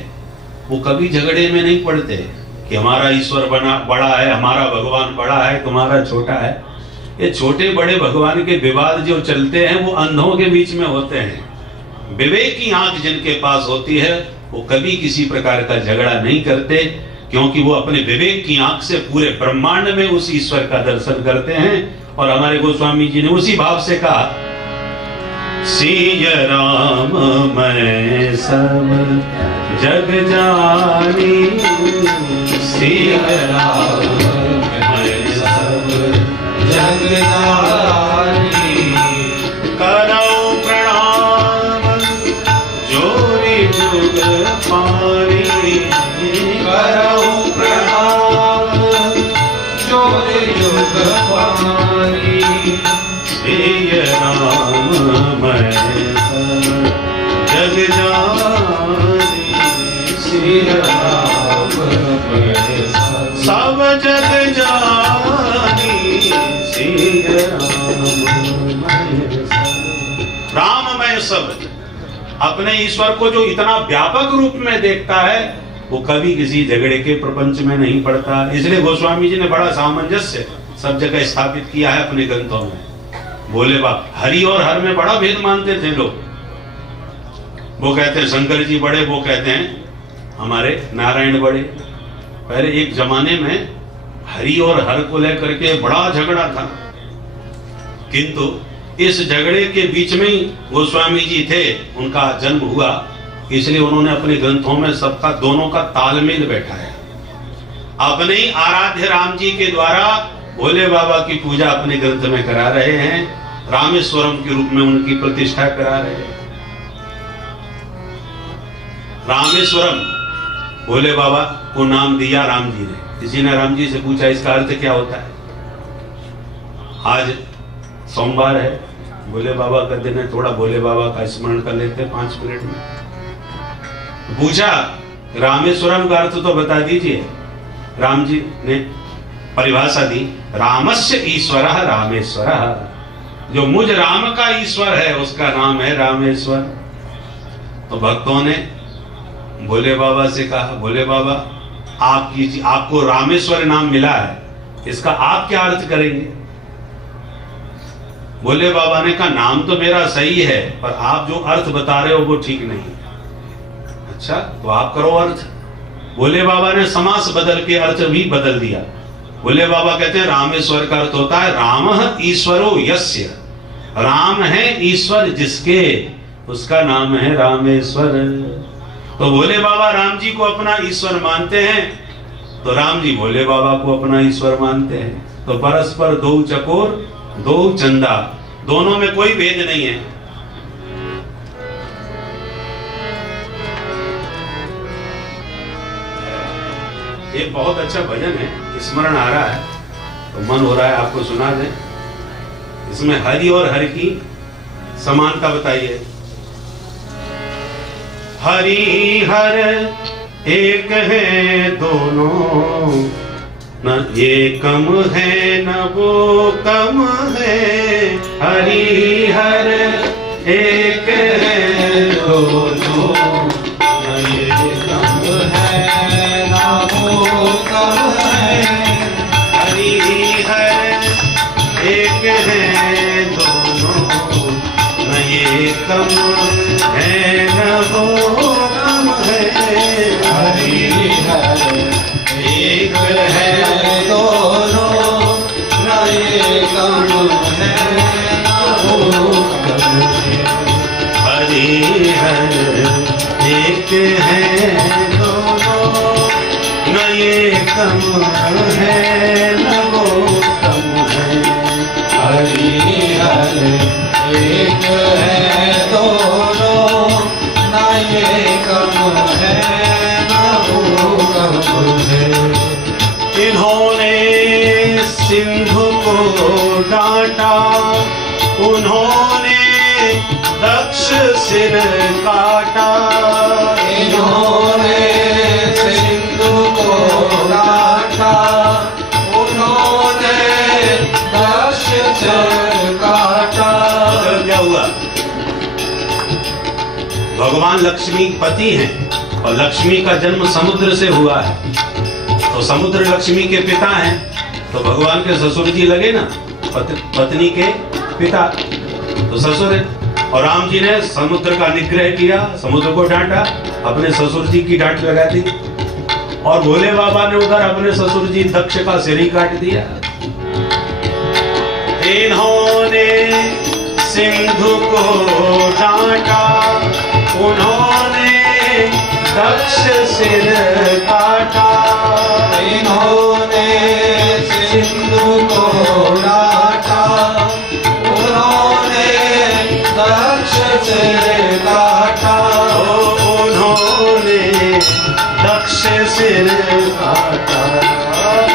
वो कभी झगड़े में नहीं पड़ते कि हमारा ईश्वर बड़ा है, हमारा भगवान बड़ा है, तुम्हारा छोटा है। ये छोटे बड़े भगवान के विवाद जो चलते हैं वो अंधों के बीच में होते हैं। विवेक की आंख जिनके पास होती है वो कभी किसी प्रकार का झगड़ा नहीं करते, क्योंकि वो अपने विवेक की आंख से पूरे ब्रह्मांड में उस ईश्वर का दर्शन करते हैं। और हमारे गोस्वामी जी ने उसी भाव से कहा, सिय राम मैं सब जग जानी, सिय राम मैं सब जग जानी, करौ प्रणाम जोरी जुग पानी, करौ प्रणाम जोर युग पानी, सिय राम मैं सब जग जानी, सिय राम मैं सब जग जानी, सिय राम मैं सब। अपने ईश्वर को जो इतना व्यापक रूप में देखता है वो कभी किसी झगड़े के प्रपंच में नहीं पड़ता। इसलिए गोस्वामी जी ने बड़ा सामंजस्य सब जगह स्थापित किया है अपने ग्रंथों में। बोले बाप, हरि और हर में बड़ा भेद मानते थे लोग। वो कहते हैं शंकर जी बड़े, वो कहते हैं हमारे नारायण बड़े। पहले एक जमाने में हरि और हर को लेकर के बड़ा झगड़ा था, किंतु इस झगड़े के बीच में ही गोस्वामी जी थे, उनका जन्म हुआ, इसलिए उन्होंने अपने ग्रंथों में सबका दोनों का तालमेल बैठाया। अपने ही आराध्य राम जी के द्वारा भोले बाबा की पूजा अपने ग्रंथ में करा रहे हैं, रामेश्वरम के रूप में उनकी प्रतिष्ठा करा रहे हैं। रामेश्वरम भोले बाबा को नाम दिया राम जी ने। किसी ने राम जी से पूछा इसका अर्थ क्या होता है। आज सोमवार है, भोले बाबा का दिन है, थोड़ा भोले बाबा का स्मरण कर लेते 5 मिनट में। पूछा रामेश्वरम का अर्थ तो बता दीजिए। राम जी ने परिभाषा दी, रामस्य ईश्वरः रामेश्वरः। जो मुझ राम का ईश्वर है उसका नाम है रामेश्वर। तो भक्तों ने भोले बाबा से कहा, भोले बाबा आपको रामेश्वर नाम मिला है, इसका आप क्या अर्थ करेंगे। भोले बाबा ने कहा नाम तो मेरा सही है, पर आप जो अर्थ बता रहे हो वो ठीक नहीं है। अच्छा तो आप करो अर्थ। भोले बाबा ने समास बदल के अर्थ भी बदल दिया। भोले बाबा कहते हैं रामेश्वर का अर्थ होता है रामः ईश्वरो यस्य। राम है ईश्वर जिसके, उसका नाम है रामेश्वर। तो भोले बाबा राम जी को अपना ईश्वर मानते हैं, तो राम जी भोले बाबा को अपना ईश्वर मानते हैं। तो परस्पर दो चकोर दो चंदा, दोनों में कोई भेद नहीं है। एक बहुत अच्छा भजन है, स्मरण आ रहा है तो मन हो रहा है आपको सुना दें। इसमें हरि और हर की समानता बताइए। हरि हर एक है दोनों, न ये कम है न वो कम है। हरि हर एक है दोनों, न ये कम है न वो कम है। हरि हर एक है दोनों, न ये कम है न वो कम है। हरि हर एक है दोनों, न ये कम है न वो कम है। हरि हर एक है दोनों, न ये कम है न वो कम है। हरि हर एक है दोनों, न ये कम है न वो कम है। इन्होंने सिंधु को इन्होंने दक्ष सिर काटा, इन्होंने सिंधु को काटा, उन्होंने दक्ष सिर काटा। तो क्या हुआ? भगवान लक्ष्मी पति हैं और लक्ष्मी का जन्म समुद्र से हुआ है, तो समुद्र लक्ष्मी के पिता हैं, तो भगवान के ससुर जी लगे ना, पत्नी के पिता, तो ससुर है। और राम जी ने समुद्र का निग्रह किया, समुद्र को डांटा, अपने ससुर जी की डांट लगा दी, और भोले बाबा ने उधर अपने ससुर जी दक्ष का सिर ही काट दिया। इन्होंने सिंधु को डांटा, उन्होंने दक्ष सिर काटा, इन्होंने सिंधु को डांटा, उन्होंने दक्ष सिर काटा, उन्होंने दक्ष सिर काटा,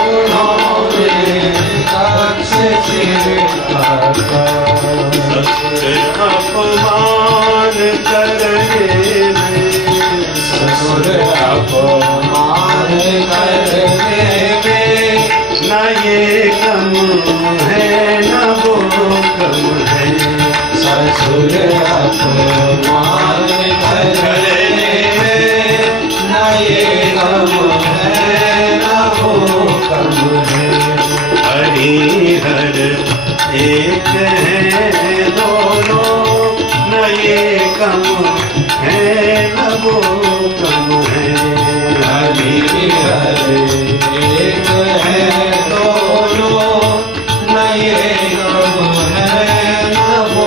उन्होंने दक्ष सिर काटा। अपमान करने में, ससुर अपमान करने में, न ये कम है न वो कम है। ससुर अपमान करने में, न ये कम है न वो कम है। हरिहर एक है दोनों, न ये कम है न वो कम है। हरिहर एक है दोनों, न ये कम है न वो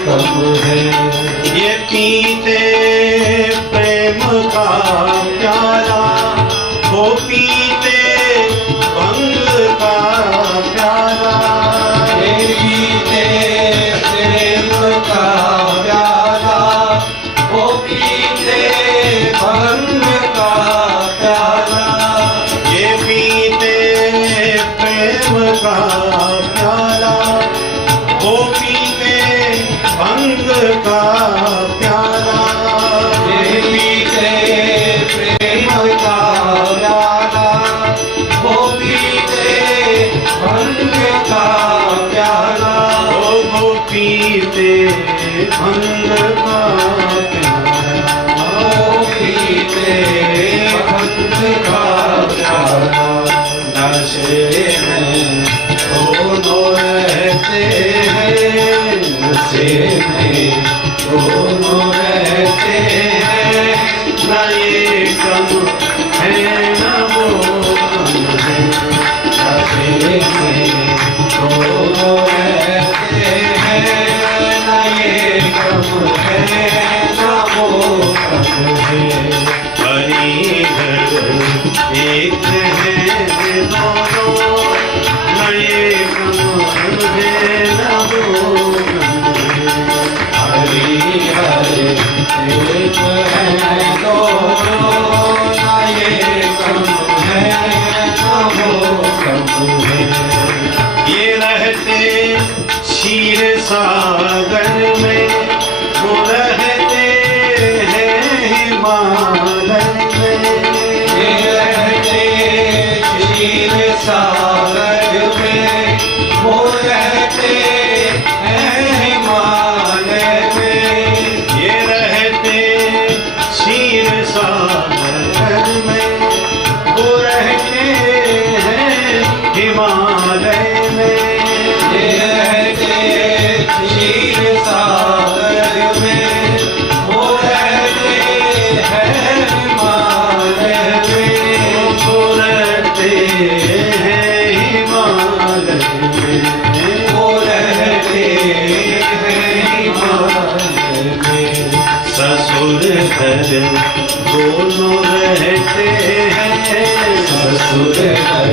कम है। ये पीते प्रेम का प्याला, वो पीते भंग का प्याला, पीते प्रेम का प्याला, वो पीते भंग का प्याला। ये पीते प्रेम का प्याला, वो पीते भंग का प्याला, ये पीते प्रेम का प्याला, वो पीते भंग का प्याला। वो पीते भंग का प्याला, वो पीते भंग का प्याला। नशे में दोनों रहते हैं, नशे में दोनों रहते हैं, न ये कम है न वो कम है। नशे में दोनों रहते हैं, न ये कम है न वो कम है। हरिहर एक है दोनों, न ये कम है न वो कम है। हरिहर एक है दोनों, न ये कम है न वो कम है। ये रहते क्षीर सागर में, वो रहते हैं हिमालय में। ये रहते क्षीर सागर में, वो रहते हैं हिमालय में। ये रहते क्षीर सागर में, वो रहते हैं हिमालय में। ये रहते क्षीर सागर में, वो रहते हैं हिमालय में। वो रहते हैं हिमालय में। वो रहते हैं हिमालय में। ससुर घर दोनों रहते हैं, ससुर घर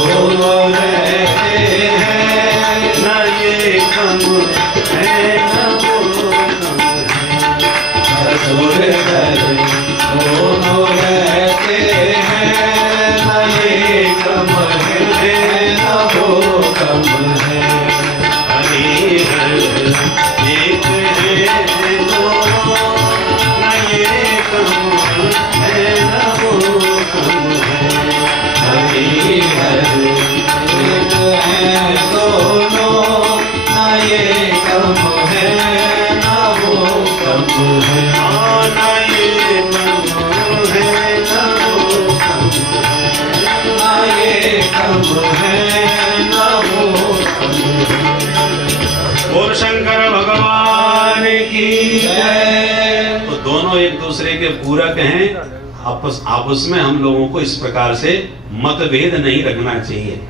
दोनों रहते हैं, न ये कम है न वो कम है। ससुर घर दोनों रहते हैं, न ये कम है न वो कम है। हरिहर के पूरक हैं। आपस में हम लोगों को इस प्रकार से मतभेद नहीं रखना चाहिए।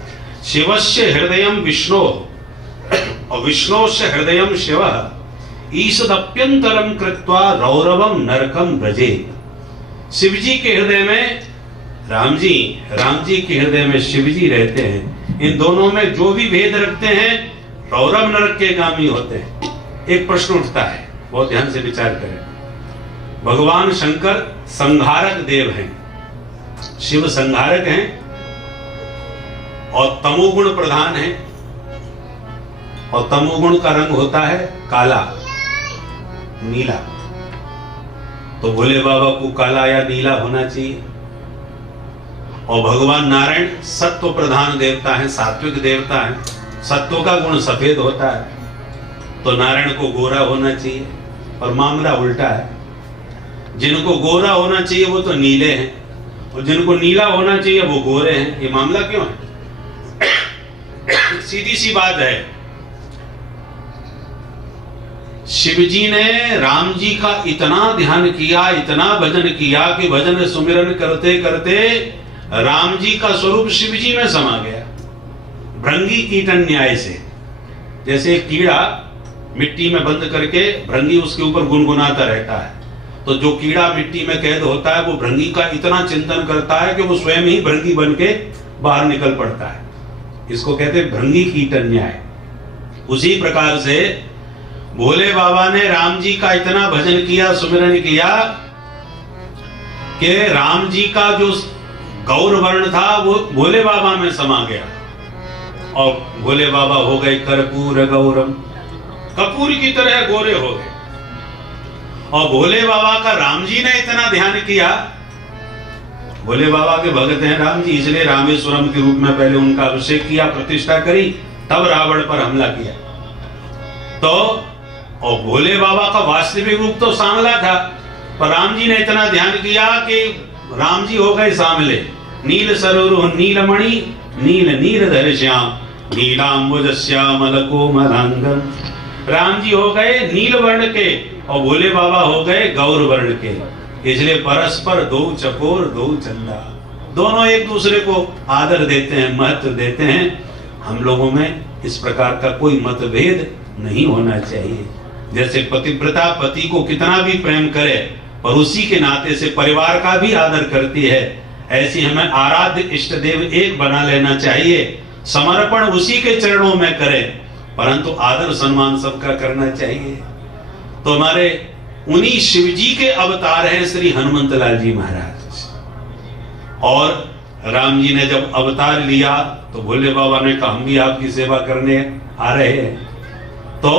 शिवस्य हृदयम विष्णु और विष्णोस्य हृदयम शिव ईषदप्यंतरम कृत्वा रौरवम नरकम व्रजे। शिव जी के हृदय में राम जी के हृदय में शिव जी रहते हैं। इन दोनों में जो भी भेद रखते हैं रौरव नरक के गामी होते हैं। एक प्रश्न उठता है, बहुत ध्यान से विचार करें। भगवान शंकर संहारक देव हैं, शिव संहारक हैं और तमोगुण प्रधान हैं, और तमोगुण का रंग होता है काला नीला। तो भोले बाबा को काला या नीला होना चाहिए। और भगवान नारायण सत्व प्रधान देवता हैं, सात्विक देवता हैं, सत्व का गुण सफेद होता है, तो नारायण को गोरा होना चाहिए। और मामला उल्टा है, जिनको गोरा होना चाहिए वो तो नीले हैं, और जिनको नीला होना चाहिए वो गोरे हैं। ये मामला क्यों है? सीधी सी बात है, शिव जी ने राम जी का इतना ध्यान किया, इतना भजन किया कि भजन सुमिरन करते करते राम जी का स्वरूप शिव जी में समा गया। भृंगी कीटन न्याय से, जैसे एक कीड़ा मिट्टी में बंद करके भृंगी उसके ऊपर गुनगुनाता रहता है, तो जो कीड़ा मिट्टी में कैद होता है वो भृंगी का इतना चिंतन करता है कि वो स्वयं ही भृंगी बन के बाहर निकल पड़ता है। इसको कहते हैं भृंगी कीटन न्याय। उसी प्रकार से भोले बाबा ने राम जी का इतना भजन किया, सुमिरन किया कि राम जी का जो गौर वर्ण था वो भोले बाबा में समा गया, और भोले बाबा हो गए कर्पूर गौरम, कपूर की तरह गोरे हो गए। और भोले बाबा का राम जी ने इतना ध्यान किया, भोले बाबा के भगत हैं राम जी, इसलिए रामेश्वरम के रूप में पहले उनका अभिषेक किया, प्रतिष्ठा करी, तब रावण पर हमला किया। तो और भोले बाबा का वास्तविक रूप तो सांवला था, पर राम जी ने इतना ध्यान किया कि राम जी हो गए सांवले। नील सरोरुह नीलमणि नील नीरधर श्याम नीलांबुज श्यामल कोमलांगम। राम जी हो गए नील वर्ण के और भोले बाबा हो गए गौर वर्ण के। इसलिए परस्पर दो चकोर दो चंदा, दोनों एक दूसरे को आदर देते हैं, महत्व देते हैं। हम लोगों में इस प्रकार का कोई मतभेद नहीं होना चाहिए। जैसे पतिव्रता पति को कितना भी प्रेम करे पर उसी के नाते से परिवार का भी आदर करती है, ऐसी हमें आराध्य इष्ट देव एक बना लेना चाहिए। समर्पण उसी के चरणों में करें, परंतु आदर सम्मान सबका करना चाहिए। तो हमारे उन्हीं शिव जी के अवतार हैं श्री हनुमंत लाल जी महाराज। और राम जी ने जब अवतार लिया तो भोले बाबा ने कहा हम भी आपकी सेवा करने आ रहे हैं। तो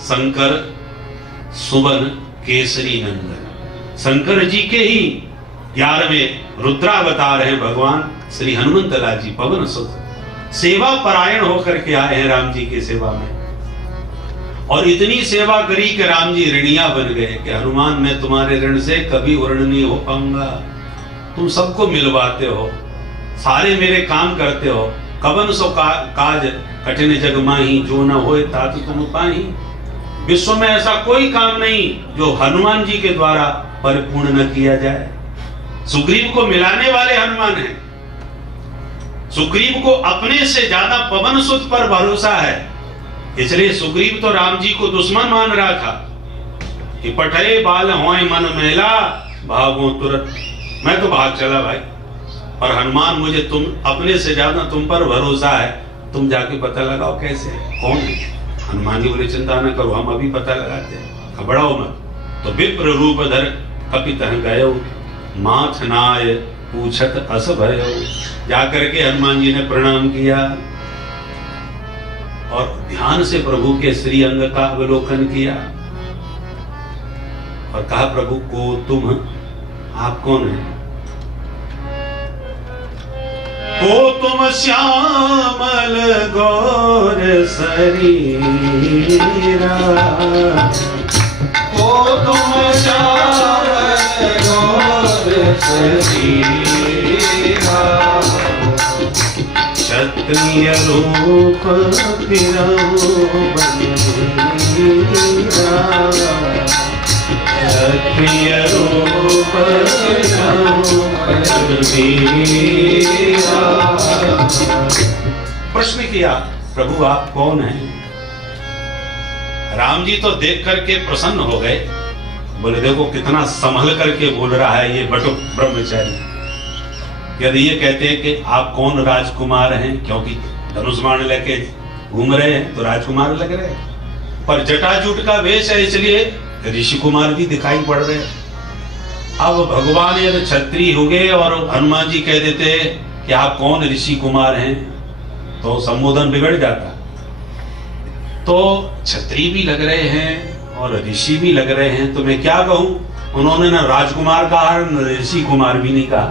शंकर सुबन केसरी नंदन, शंकर जी के ही 11वें रुद्रावतार हैं भगवान श्री हनुमंत लाल जी पवन सुत। सेवा परायण होकर के आए हैं राम जी की सेवा में, और इतनी सेवा करी कि राम जी ऋणिया बन गए कि हनुमान मैं तुम्हारे ऋण से कभी उर्ण नहीं हो पाऊंगा। तुम सबको मिलवाते हो, सारे मेरे काम करते हो। कवन सो काज कठिन जग माही, जो न होए तात तुम पाही। विश्व में ऐसा कोई काम नहीं जो हनुमान जी के द्वारा परिपूर्ण न किया जाए। सुग्रीव को मिलाने वाले हनुमान हैं। सुग्रीव को अपने से ज्यादा पवन सुत पर भरोसा है, इसलिए सुग्रीव तो राम जी को दुश्मन मान रहा था कि पठे बाल होए मन मेला, भागो तुरंत, मैं तो भाग चला भाई। और हनुमान मुझे तुम अपने से ज्यादा तुम पर भरोसा है, तुम जाके पता लगाओ कैसे कौन है। हनुमान जी बोले चिंता न करो, हम अभी पता लगाते हैं, घबराओ मत। तो विप्र रूप धर कपित गयो, माथ नाय पूछत अस भयो। जाकर के हनुमान जी ने प्रणाम किया और ध्यान से प्रभु के श्री अंग का अवलोकन किया और कहा प्रभु को तुम, आप कौन है? को तुम श्यामल गौर शरीरा, को तुम श्यामल गौर शरीरा, क्षत्रिय रूप फिरऊ बनीरा। क्षत्रिय रूप रघुवीरा। प्रश्न किया, प्रभु आप कौन हैं? राम जी तो देख करके प्रसन्न हो गए, बोले देखो कितना संभल करके बोल रहा है ये बटुक ब्रह्मचारी। यदि ये कहते हैं कि आप कौन राजकुमार हैं, क्योंकि धनुष बाण लेके घूम रहे हैं तो राजकुमार लग रहे हैं, पर जटाजूट का वेश है इसलिए ऋषि कुमार भी दिखाई पड़ रहे हैं। अब भगवान यदि क्षत्रिय हो गए और हनुमान जी कह देते कि आप कौन ऋषि कुमार हैं तो संबोधन बिगड़ जाता। तो क्षत्रिय भी लग रहे हैं और ऋषि भी लग रहे हैं, तो मैं क्या कहूं? उन्होंने ना राजकुमार कहा न ऋषि कुमार भी नहीं कहा।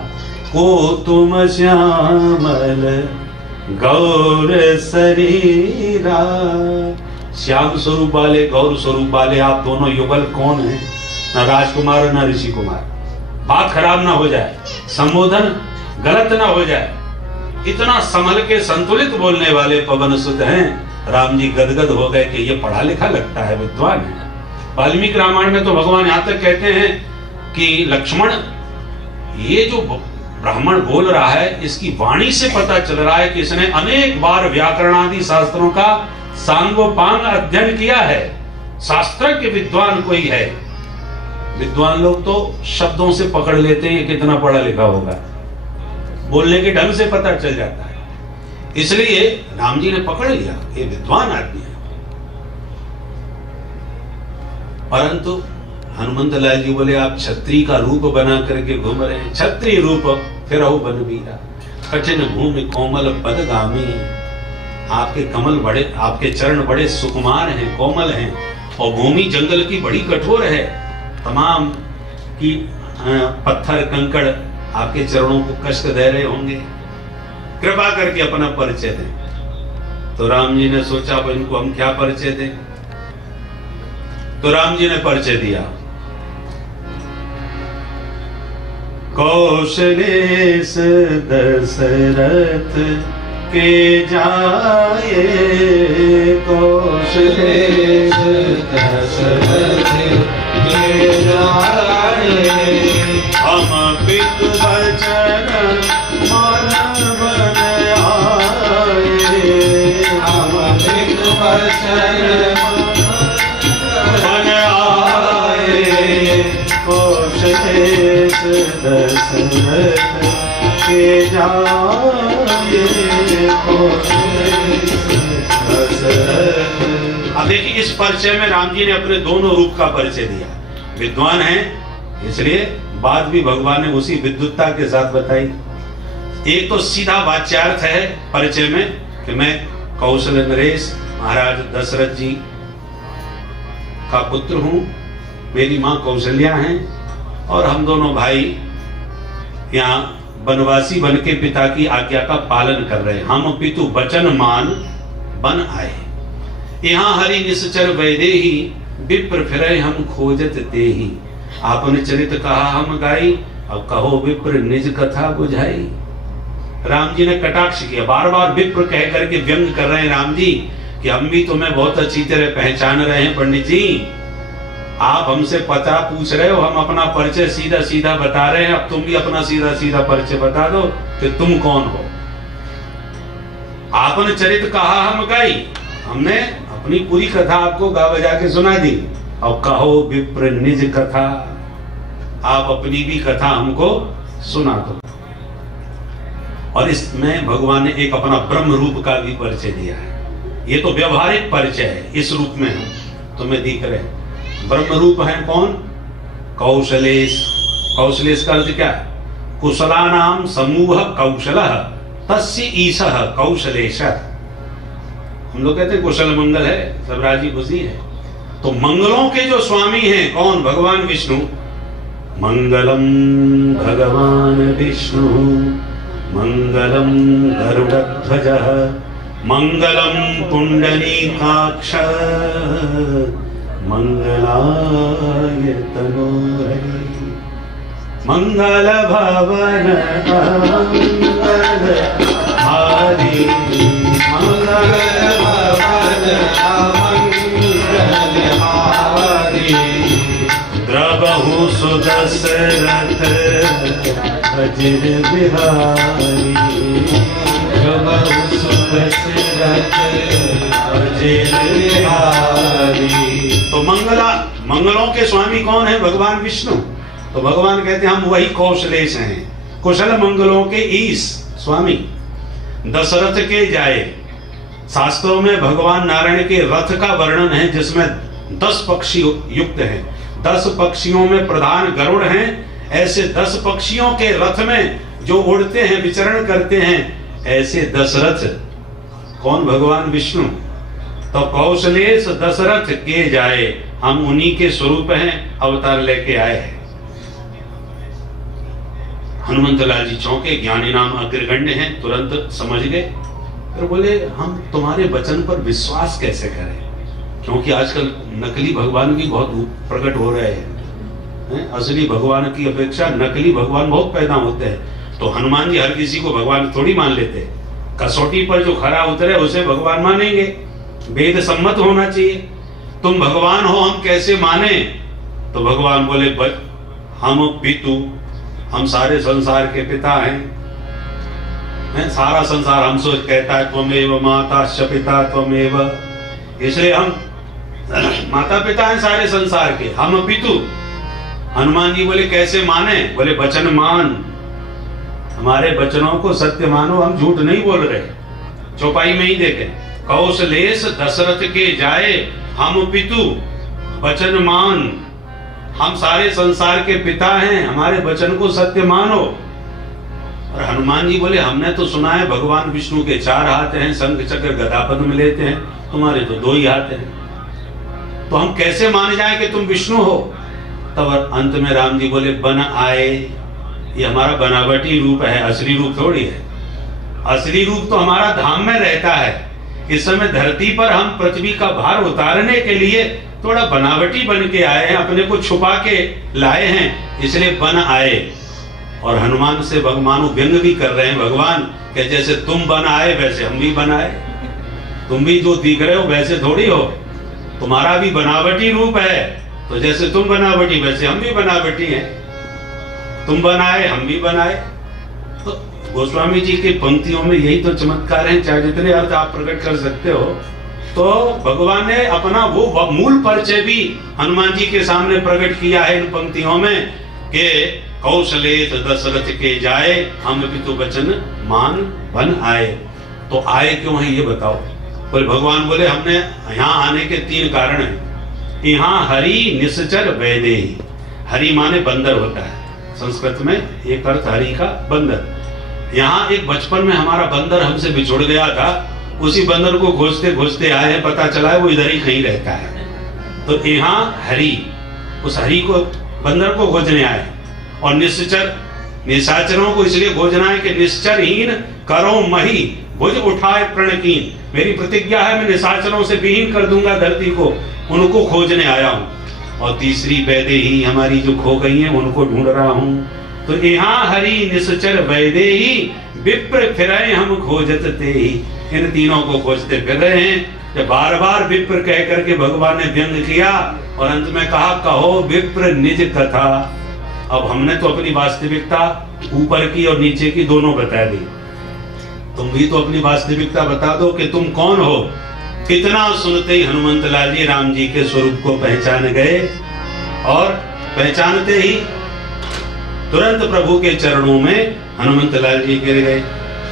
को तुम श्यामल गौर शरीरा, श्याम स्वरूप वाले गौर स्वरूप वाले आप दोनों युगल कौन हैं? न राजकुमार न ऋषि कुमार। बात खराब ना हो जाए, संबोधन गलत ना हो जाए, इतना संभल के संतुलित बोलने वाले पवन सुत हैं। राम जी गदगद हो गए कि ये पढ़ा लिखा लगता है, विद्वान है। वाल्मीकि रामायण में तो भगवान यहां तक कहते हैं कि लक्ष्मण, ये जो ब्राह्मण बोल रहा है इसकी वाणी से पता चल रहा है कि इसने अनेक बार व्याकरणादि शास्त्रों का सांगोपांग अध्ययन किया है, शास्त्रज्ञ विद्वान कोई है। विद्वान लोग तो शब्दों से पकड़ लेते हैं कितना पढ़ा लिखा होगा, बोलने के ढंग से पता चल जाता है। इसलिए राम जी ने पकड़ लिया ये विद्वान आदमी है। परंतु हनुमंत लाल जी बोले आप क्षत्रिय का रूप बना करके घूम रहे हैं, क्षत्रिय रूप फिर बनवीरा, कठिन भूमि कोमल पदगामी। आपके कमल बड़े, आपके चरण बड़े सुकुमार हैं, कोमल हैं, और भूमि जंगल की बड़ी कठोर है, तमाम की पत्थर कंकड़ आपके चरणों को कष्ट दे रहे होंगे, कृपा करके अपना परिचय दें। तो राम जी ने सोचा अब इनको हम क्या परिचय दें, तो राम जी ने परिचय दिया। कौशलेश दशरथ के जाए, कौशलेश दशरथ के जाए, हम पितु वचन मन बन आए, हम पितु वचन बन आए। कौशलेश दशरथ के जाए, कौशलेश दशरथ। अब देखिए इस परिचय में राम जी ने अपने दोनों रूप का परिचय दिया। विद्वान हैं इसलिए बात भी भगवान ने उसी विद्युत्ता के साथ बताई। एक तो सीधा वाच्यार्थ है परिचय में कि मैं कौशल नरेश महाराज दशरथ जी का पुत्र हूं, मेरी मां कौशल्या हैं और हम दोनों भाई यहाँ वनवासी बन के पिता की आज्ञा का पालन कर रहे हैं। हम पितु वचन मान बन आए, यहाँ हरि निश्चर वैदेही, विप्र फिरे हम खोजत तेही। आपने चरित कहा हम गाई, अब कहो विप्र निज कथा बुझाई। राम जी ने कटाक्ष किया, बार बार विप्र कह करके व्यंग कर रहे हैं राम जी कि हम भी तुम्हें बहुत अच्छी तरह पहचान रहे हैं पंडित जी, आप हमसे पता पूछ रहे हो, हम अपना परिचय सीधा सीधा बता रहे हैं, अब तुम भी अपना सीधा सीधा परिचय बता दो कि तुम कौन हो। आपने चरित कहा हम गाई, हमने अपनी पूरी कथा आपको गा बजा के सुना दी। अब कहो विप्र निज कथा, आप अपनी भी कथा हमको सुना दो। और इसमें भगवान ने एक अपना ब्रह्म रूप का भी परिचय दिया है। ये तो व्यवहारिक परिचय है, इस रूप में हम तुम्हें दिख रहे हैं। ब्रह्म रूप है कौन? कौशलेश। कौशलेश का अर्थ क्या है? कुशला नाम समूह कौशलः तस्य ईशः कौशलेशः। हम लोग कहते हैं कुशल मंगल है, सब राजी खुशी है। तो मंगलों के जो स्वामी हैं कौन? भगवान विष्णु। मंगलम भगवान विष्णु, मंगलम गरुड़ध्वजः, मंगलम पुंडरीकाक्ष, मंगलाय तनोहरि। मंगल भवन मंगल हारी, मंगल भवन मंगल हारी। सुदशरथ अजिर बिहारी, जो बहु सुदशरथ अजिर बिहारी। तो मंगलों के स्वामी कौन है? भगवान विष्णु। तो भगवान कहते हैं हम वही कौशलेश हैं, कुशल मंगलों के ईश स्वामी। दशरथ के जाए, शास्त्रों में भगवान नारायण के रथ का वर्णन है जिसमें 10 पक्षी युक्त हैं। 10 पक्षियों में प्रधान गरुड़ हैं। ऐसे 10 पक्षियों के रथ में जो उड़ते हैं, विचरण करते हैं, ऐसे दशरथ कौन? भगवान विष्णु। तो कौशलेश दशरथ के जाए, हम उन्हीं के स्वरूप हैं, अवतार लेके आए हैं। हनुमंत लाल जी चौंके, ज्ञानी नाम अग्रगण्य हैं, तुरंत समझ गए। फिर बोले हम तुम्हारे वचन पर विश्वास कैसे करें, क्योंकि आजकल नकली भगवान भी बहुत प्रकट हो रहे हैं। असली भगवान की अपेक्षा नकली भगवान बहुत पैदा होते हैं। तो हनुमान जी हर किसी को भगवान थोड़ी मान लेते। कसौटी पर जो खरा उतरे उसे भगवान मानेंगे, वेद सम्मत होना चाहिए। तुम भगवान हो, हम कैसे माने? तो भगवान बोले हम पितु, हम सारे संसार के पिता हैं। सारा संसार हमसे कहता है त्वमेव माता च पिता त्वमेव, इसलिए हम माता पिता हैं सारे संसार के, हम पितु। हनुमान जी बोले कैसे माने? बोले वचन मान, हमारे वचनों को सत्य मानो, हम झूठ नहीं बोल रहे। चौपाई में ही देखें, कौशलेश दशरथ के जाए, हम पितु वचन मान, हम सारे संसार के पिता हैं, हमारे वचन को सत्य मानो। और हनुमान जी बोले हमने तो सुना है भगवान विष्णु के 4 हाथ हैं, शंख चक्र गदा पद्म लेते हैं, तुम्हारे तो 2 ही हाथ हैं, तो हम कैसे मान जाएं कि तुम विष्णु हो? तब अंत में राम जी बोले बन आए, ये हमारा बनावटी रूप है, असली रूप थोड़ी है। असली रूप तो हमारा धाम में रहता है। इस समय धरती पर हम पृथ्वी का भार उतारने के लिए थोड़ा बनावटी बन के आए हैं, अपने को छुपा के लाए हैं, इसलिए बन आए। और हनुमान से भगवान व्यंग भी कर रहे हैं भगवान कि जैसे तुम बन आए वैसे हम भी बन आए। तुम भी जो दिख रहे हो वैसे थोड़ी हो, तुम्हारा भी बनावटी रूप है, तो जैसे तुम बनावटी वैसे हम भी बनावटी हैं। तुम बनाए हम भी बनाए। तो गोस्वामी जी की पंक्तियों में यही तो चमत्कार है, चाहे जितने अर्थ आप प्रकट कर सकते हो। तो भगवान ने अपना वो मूल परिचय भी हनुमान जी के सामने प्रकट किया है इन पंक्तियों में कि कौशलेश दशरथ के जाए, हम पितु वचन मान बन आए। तो आए क्यों है ये बताओ? बोले भगवान बोले हमने यहाँ आने के 3 कारण हैं। यहाँ हरि निश्चर वैदेही, हरि माने बंदर होता है संस्कृत में, एक अर्थ हरि का बंदर। यहाँ एक बचपन में हमारा बंदर हमसे बिछुड़ गया था, उसी बंदर को खोजते खोजते आए हैं, पता चला है वो इधर ही कहीं रहता है। तो यहाँ हरि, उस हरि को बंदर को खोजने आए। और निश्चर, निशाचरों को इसलिए खोजना है कि निश्चरहीन करो मही, भुज उठाए प्रणकीन। मेरी प्रतिज्ञा है मैं निशाचरों से विहीन कर दूंगा धरती को, उनको खोजने आया हूँ। और तीसरी वैदेही, हमारी जो खो गई हैं उनको ढूंढ रहा हूँ। तो यहाँ हरि निश्चर वैदेही, विप्र फिरे हम खोजत तेहि। इन तीनों को खोजते फिर रहे हैं। जब बार बार विप्र कह करके भगवान ने व्यंग किया और अंत में कहा कहो विप्र निज कथा। अब हमने तो अपनी वास्तविकता ऊपर की और नीचे की दोनों बता दी, तुम भी तो अपनी वास्तविकता बता दो कि तुम कौन हो। इतना सुनते ही हनुमंत लाल जी राम जी के स्वरूप को पहचान गए और पहचानते ही तुरंत प्रभु के चरणों में हनुमंत लाल जी गिर गए।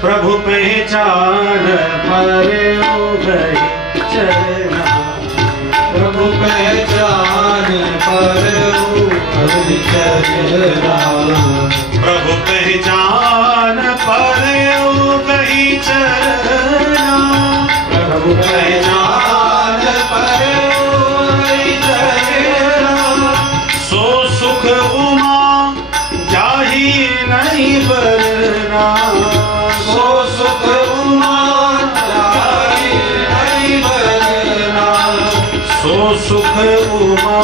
प्रभु पहचान पर गए चरना, प्रभु पहचान पर चरना, प्रभु पहचान पर गई चरना, प्रभु पहचान पर गई चरना। सो सुख उमा जाहि नहीं बरना, सो सुख उमा जाहि नहीं बरना, सो सुख उमा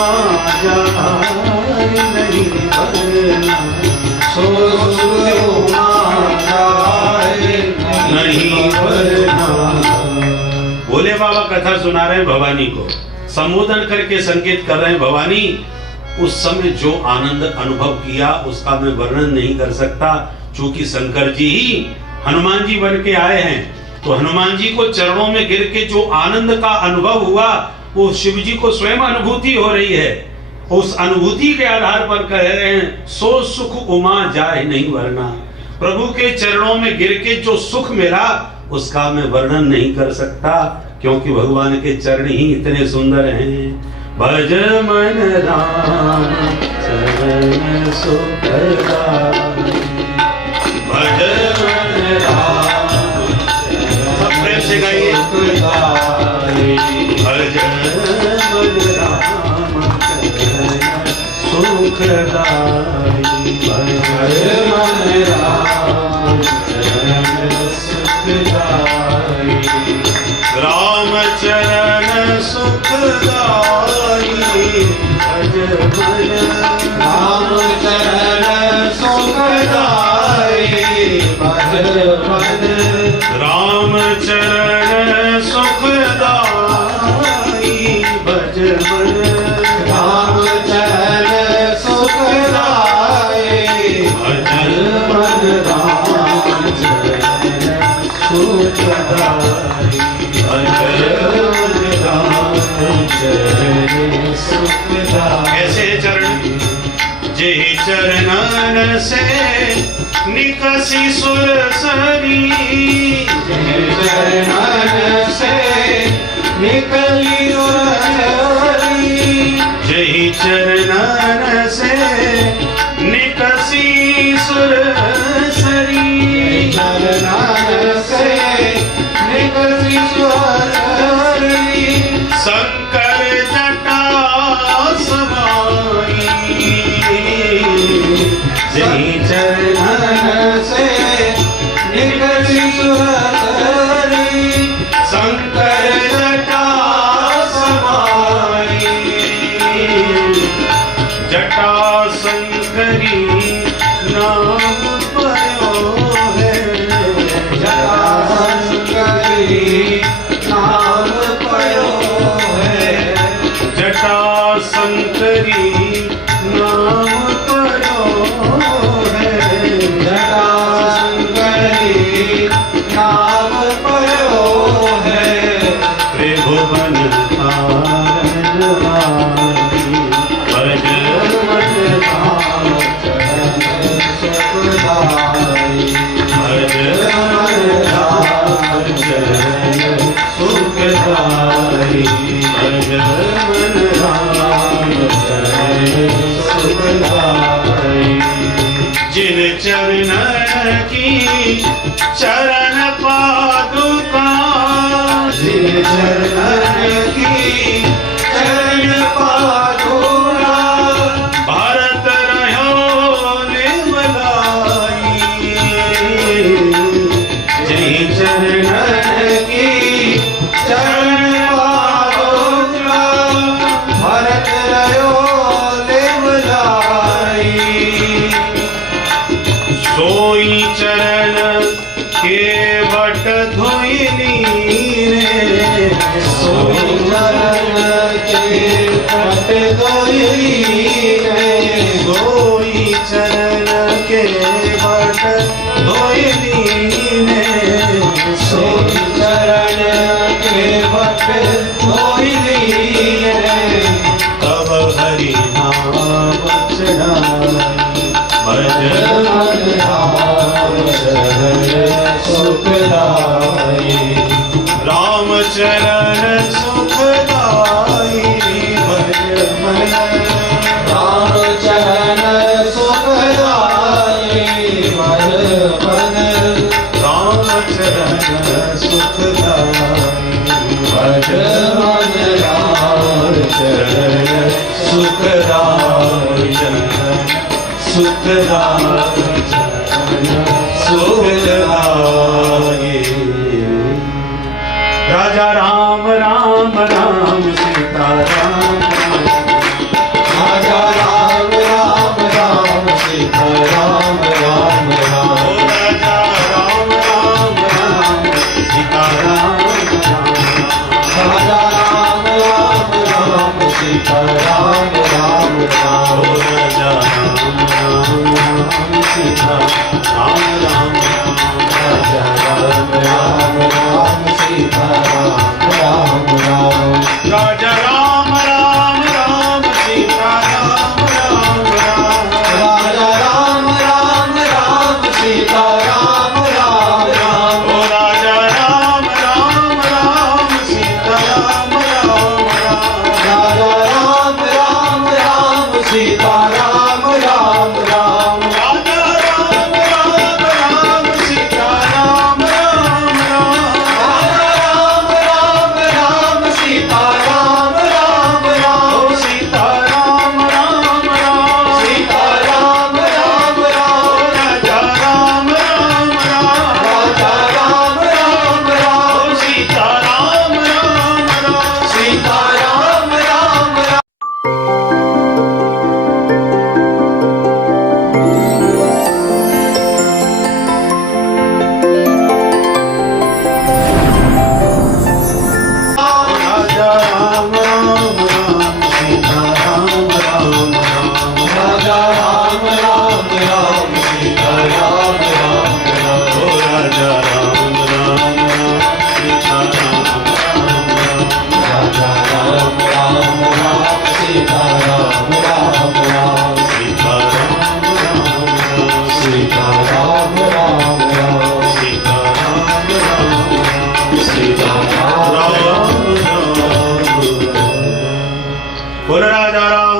जाहि नहीं बरना, सो सुख उमा जाहि नहीं बरना। भोले बाबा कथा सुना रहे हैं भवानी को, संबोधन करके संकेत कर रहे हैं भवानी उस समय जो आनंद अनुभव किया उसका मैं वर्णन नहीं कर सकता, क्योंकि शंकर जी ही हनुमान जी बन के आए हैं। तो हनुमान जी को चरणों में गिर के जो आनंद का अनुभव हुआ वो शिव जी को स्वयं अनुभूति हो रही है। उस अनुभूति के आधार पर कह रहे हैं, सो सुख उमा जाए नहीं वरना। प्रभु के चरणों में गिर के जो सुख मिला उसका मैं वर्णन नहीं कर सकता, क्योंकि भगवान के चरण ही इतने सुंदर हैं। भज मन राम चरण सुखदाई, भज मन राम, सब प्रेम से गाइए। भज मन राम चरण सुखदाई, भज मन राम चरण सुखदाई, राम चरण सुखदाई, भज मन राम चरण सुखदाई, भज मन राम चरण सुखदाई, भज मन राम चरण सुखदाई, भज मन राम चरण सुखदाई, भज मन राम चरण सुखदाई। कैसे चरण? जेहि चरणन से निकसी सुरसरी, चरणन से निकली उरहरी, जेहि चरणन से निकसी सुरसरी, चरणन से निकली उरहरी, शंकर जटा समाई, जेहि चरणन से निकली उरहरी, शंकर जटा समाई, जटा शंकरी नाम पयो है, जटा शंकरी नाम पयो है, जटा शंकरी नाम पयो है, जटा शंकरी नाम पयो है, त्रिभुवन तारण हारी, भज मन राम चरण सुखदाई, भज मन राम चरण सुखदाई, भज मन राम चरण सुखदाई। जिन चरणन की चरण पादुका, जिन चरणन की चरण पादुका, भारत रहो निर्मलाई, जिन चरणन की चरण पादुका, भरत रहो निर्मलाई, सोई चरण के बट धोइली रे, सोई चरण के पट धोइली रे, सोई चरण के बट धोइली रे, सोई चरण के पट धोइली रे, तब हरि नाम चढ़ाई, भज मन राम चरण सुखदाई, राम चरण सुखदाई, भज मन राम चरण सुखदाई, भज मन राम चरण सुखदाई, भज मन राम चरण सुखदाई, सुखदाई, सुखदाई। राजा राम राम राम सीता राम, राजा राम राम राम सीता राम राम राम, राजा राम राम राम सीता राम राम, राजा राम राम राम सीता राम राम राम,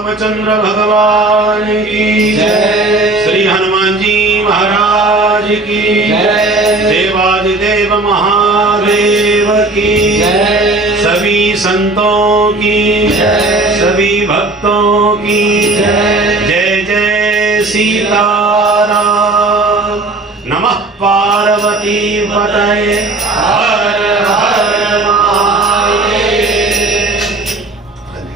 रामचंद्र भगवान की जय। श्री हनुमान जी महाराज की जय। देवादिदेव महादेव की जय। सभी संतों की जय। सभी भक्तों की जय। जय जय सीताराम। नमः पार्वती पतये हर हर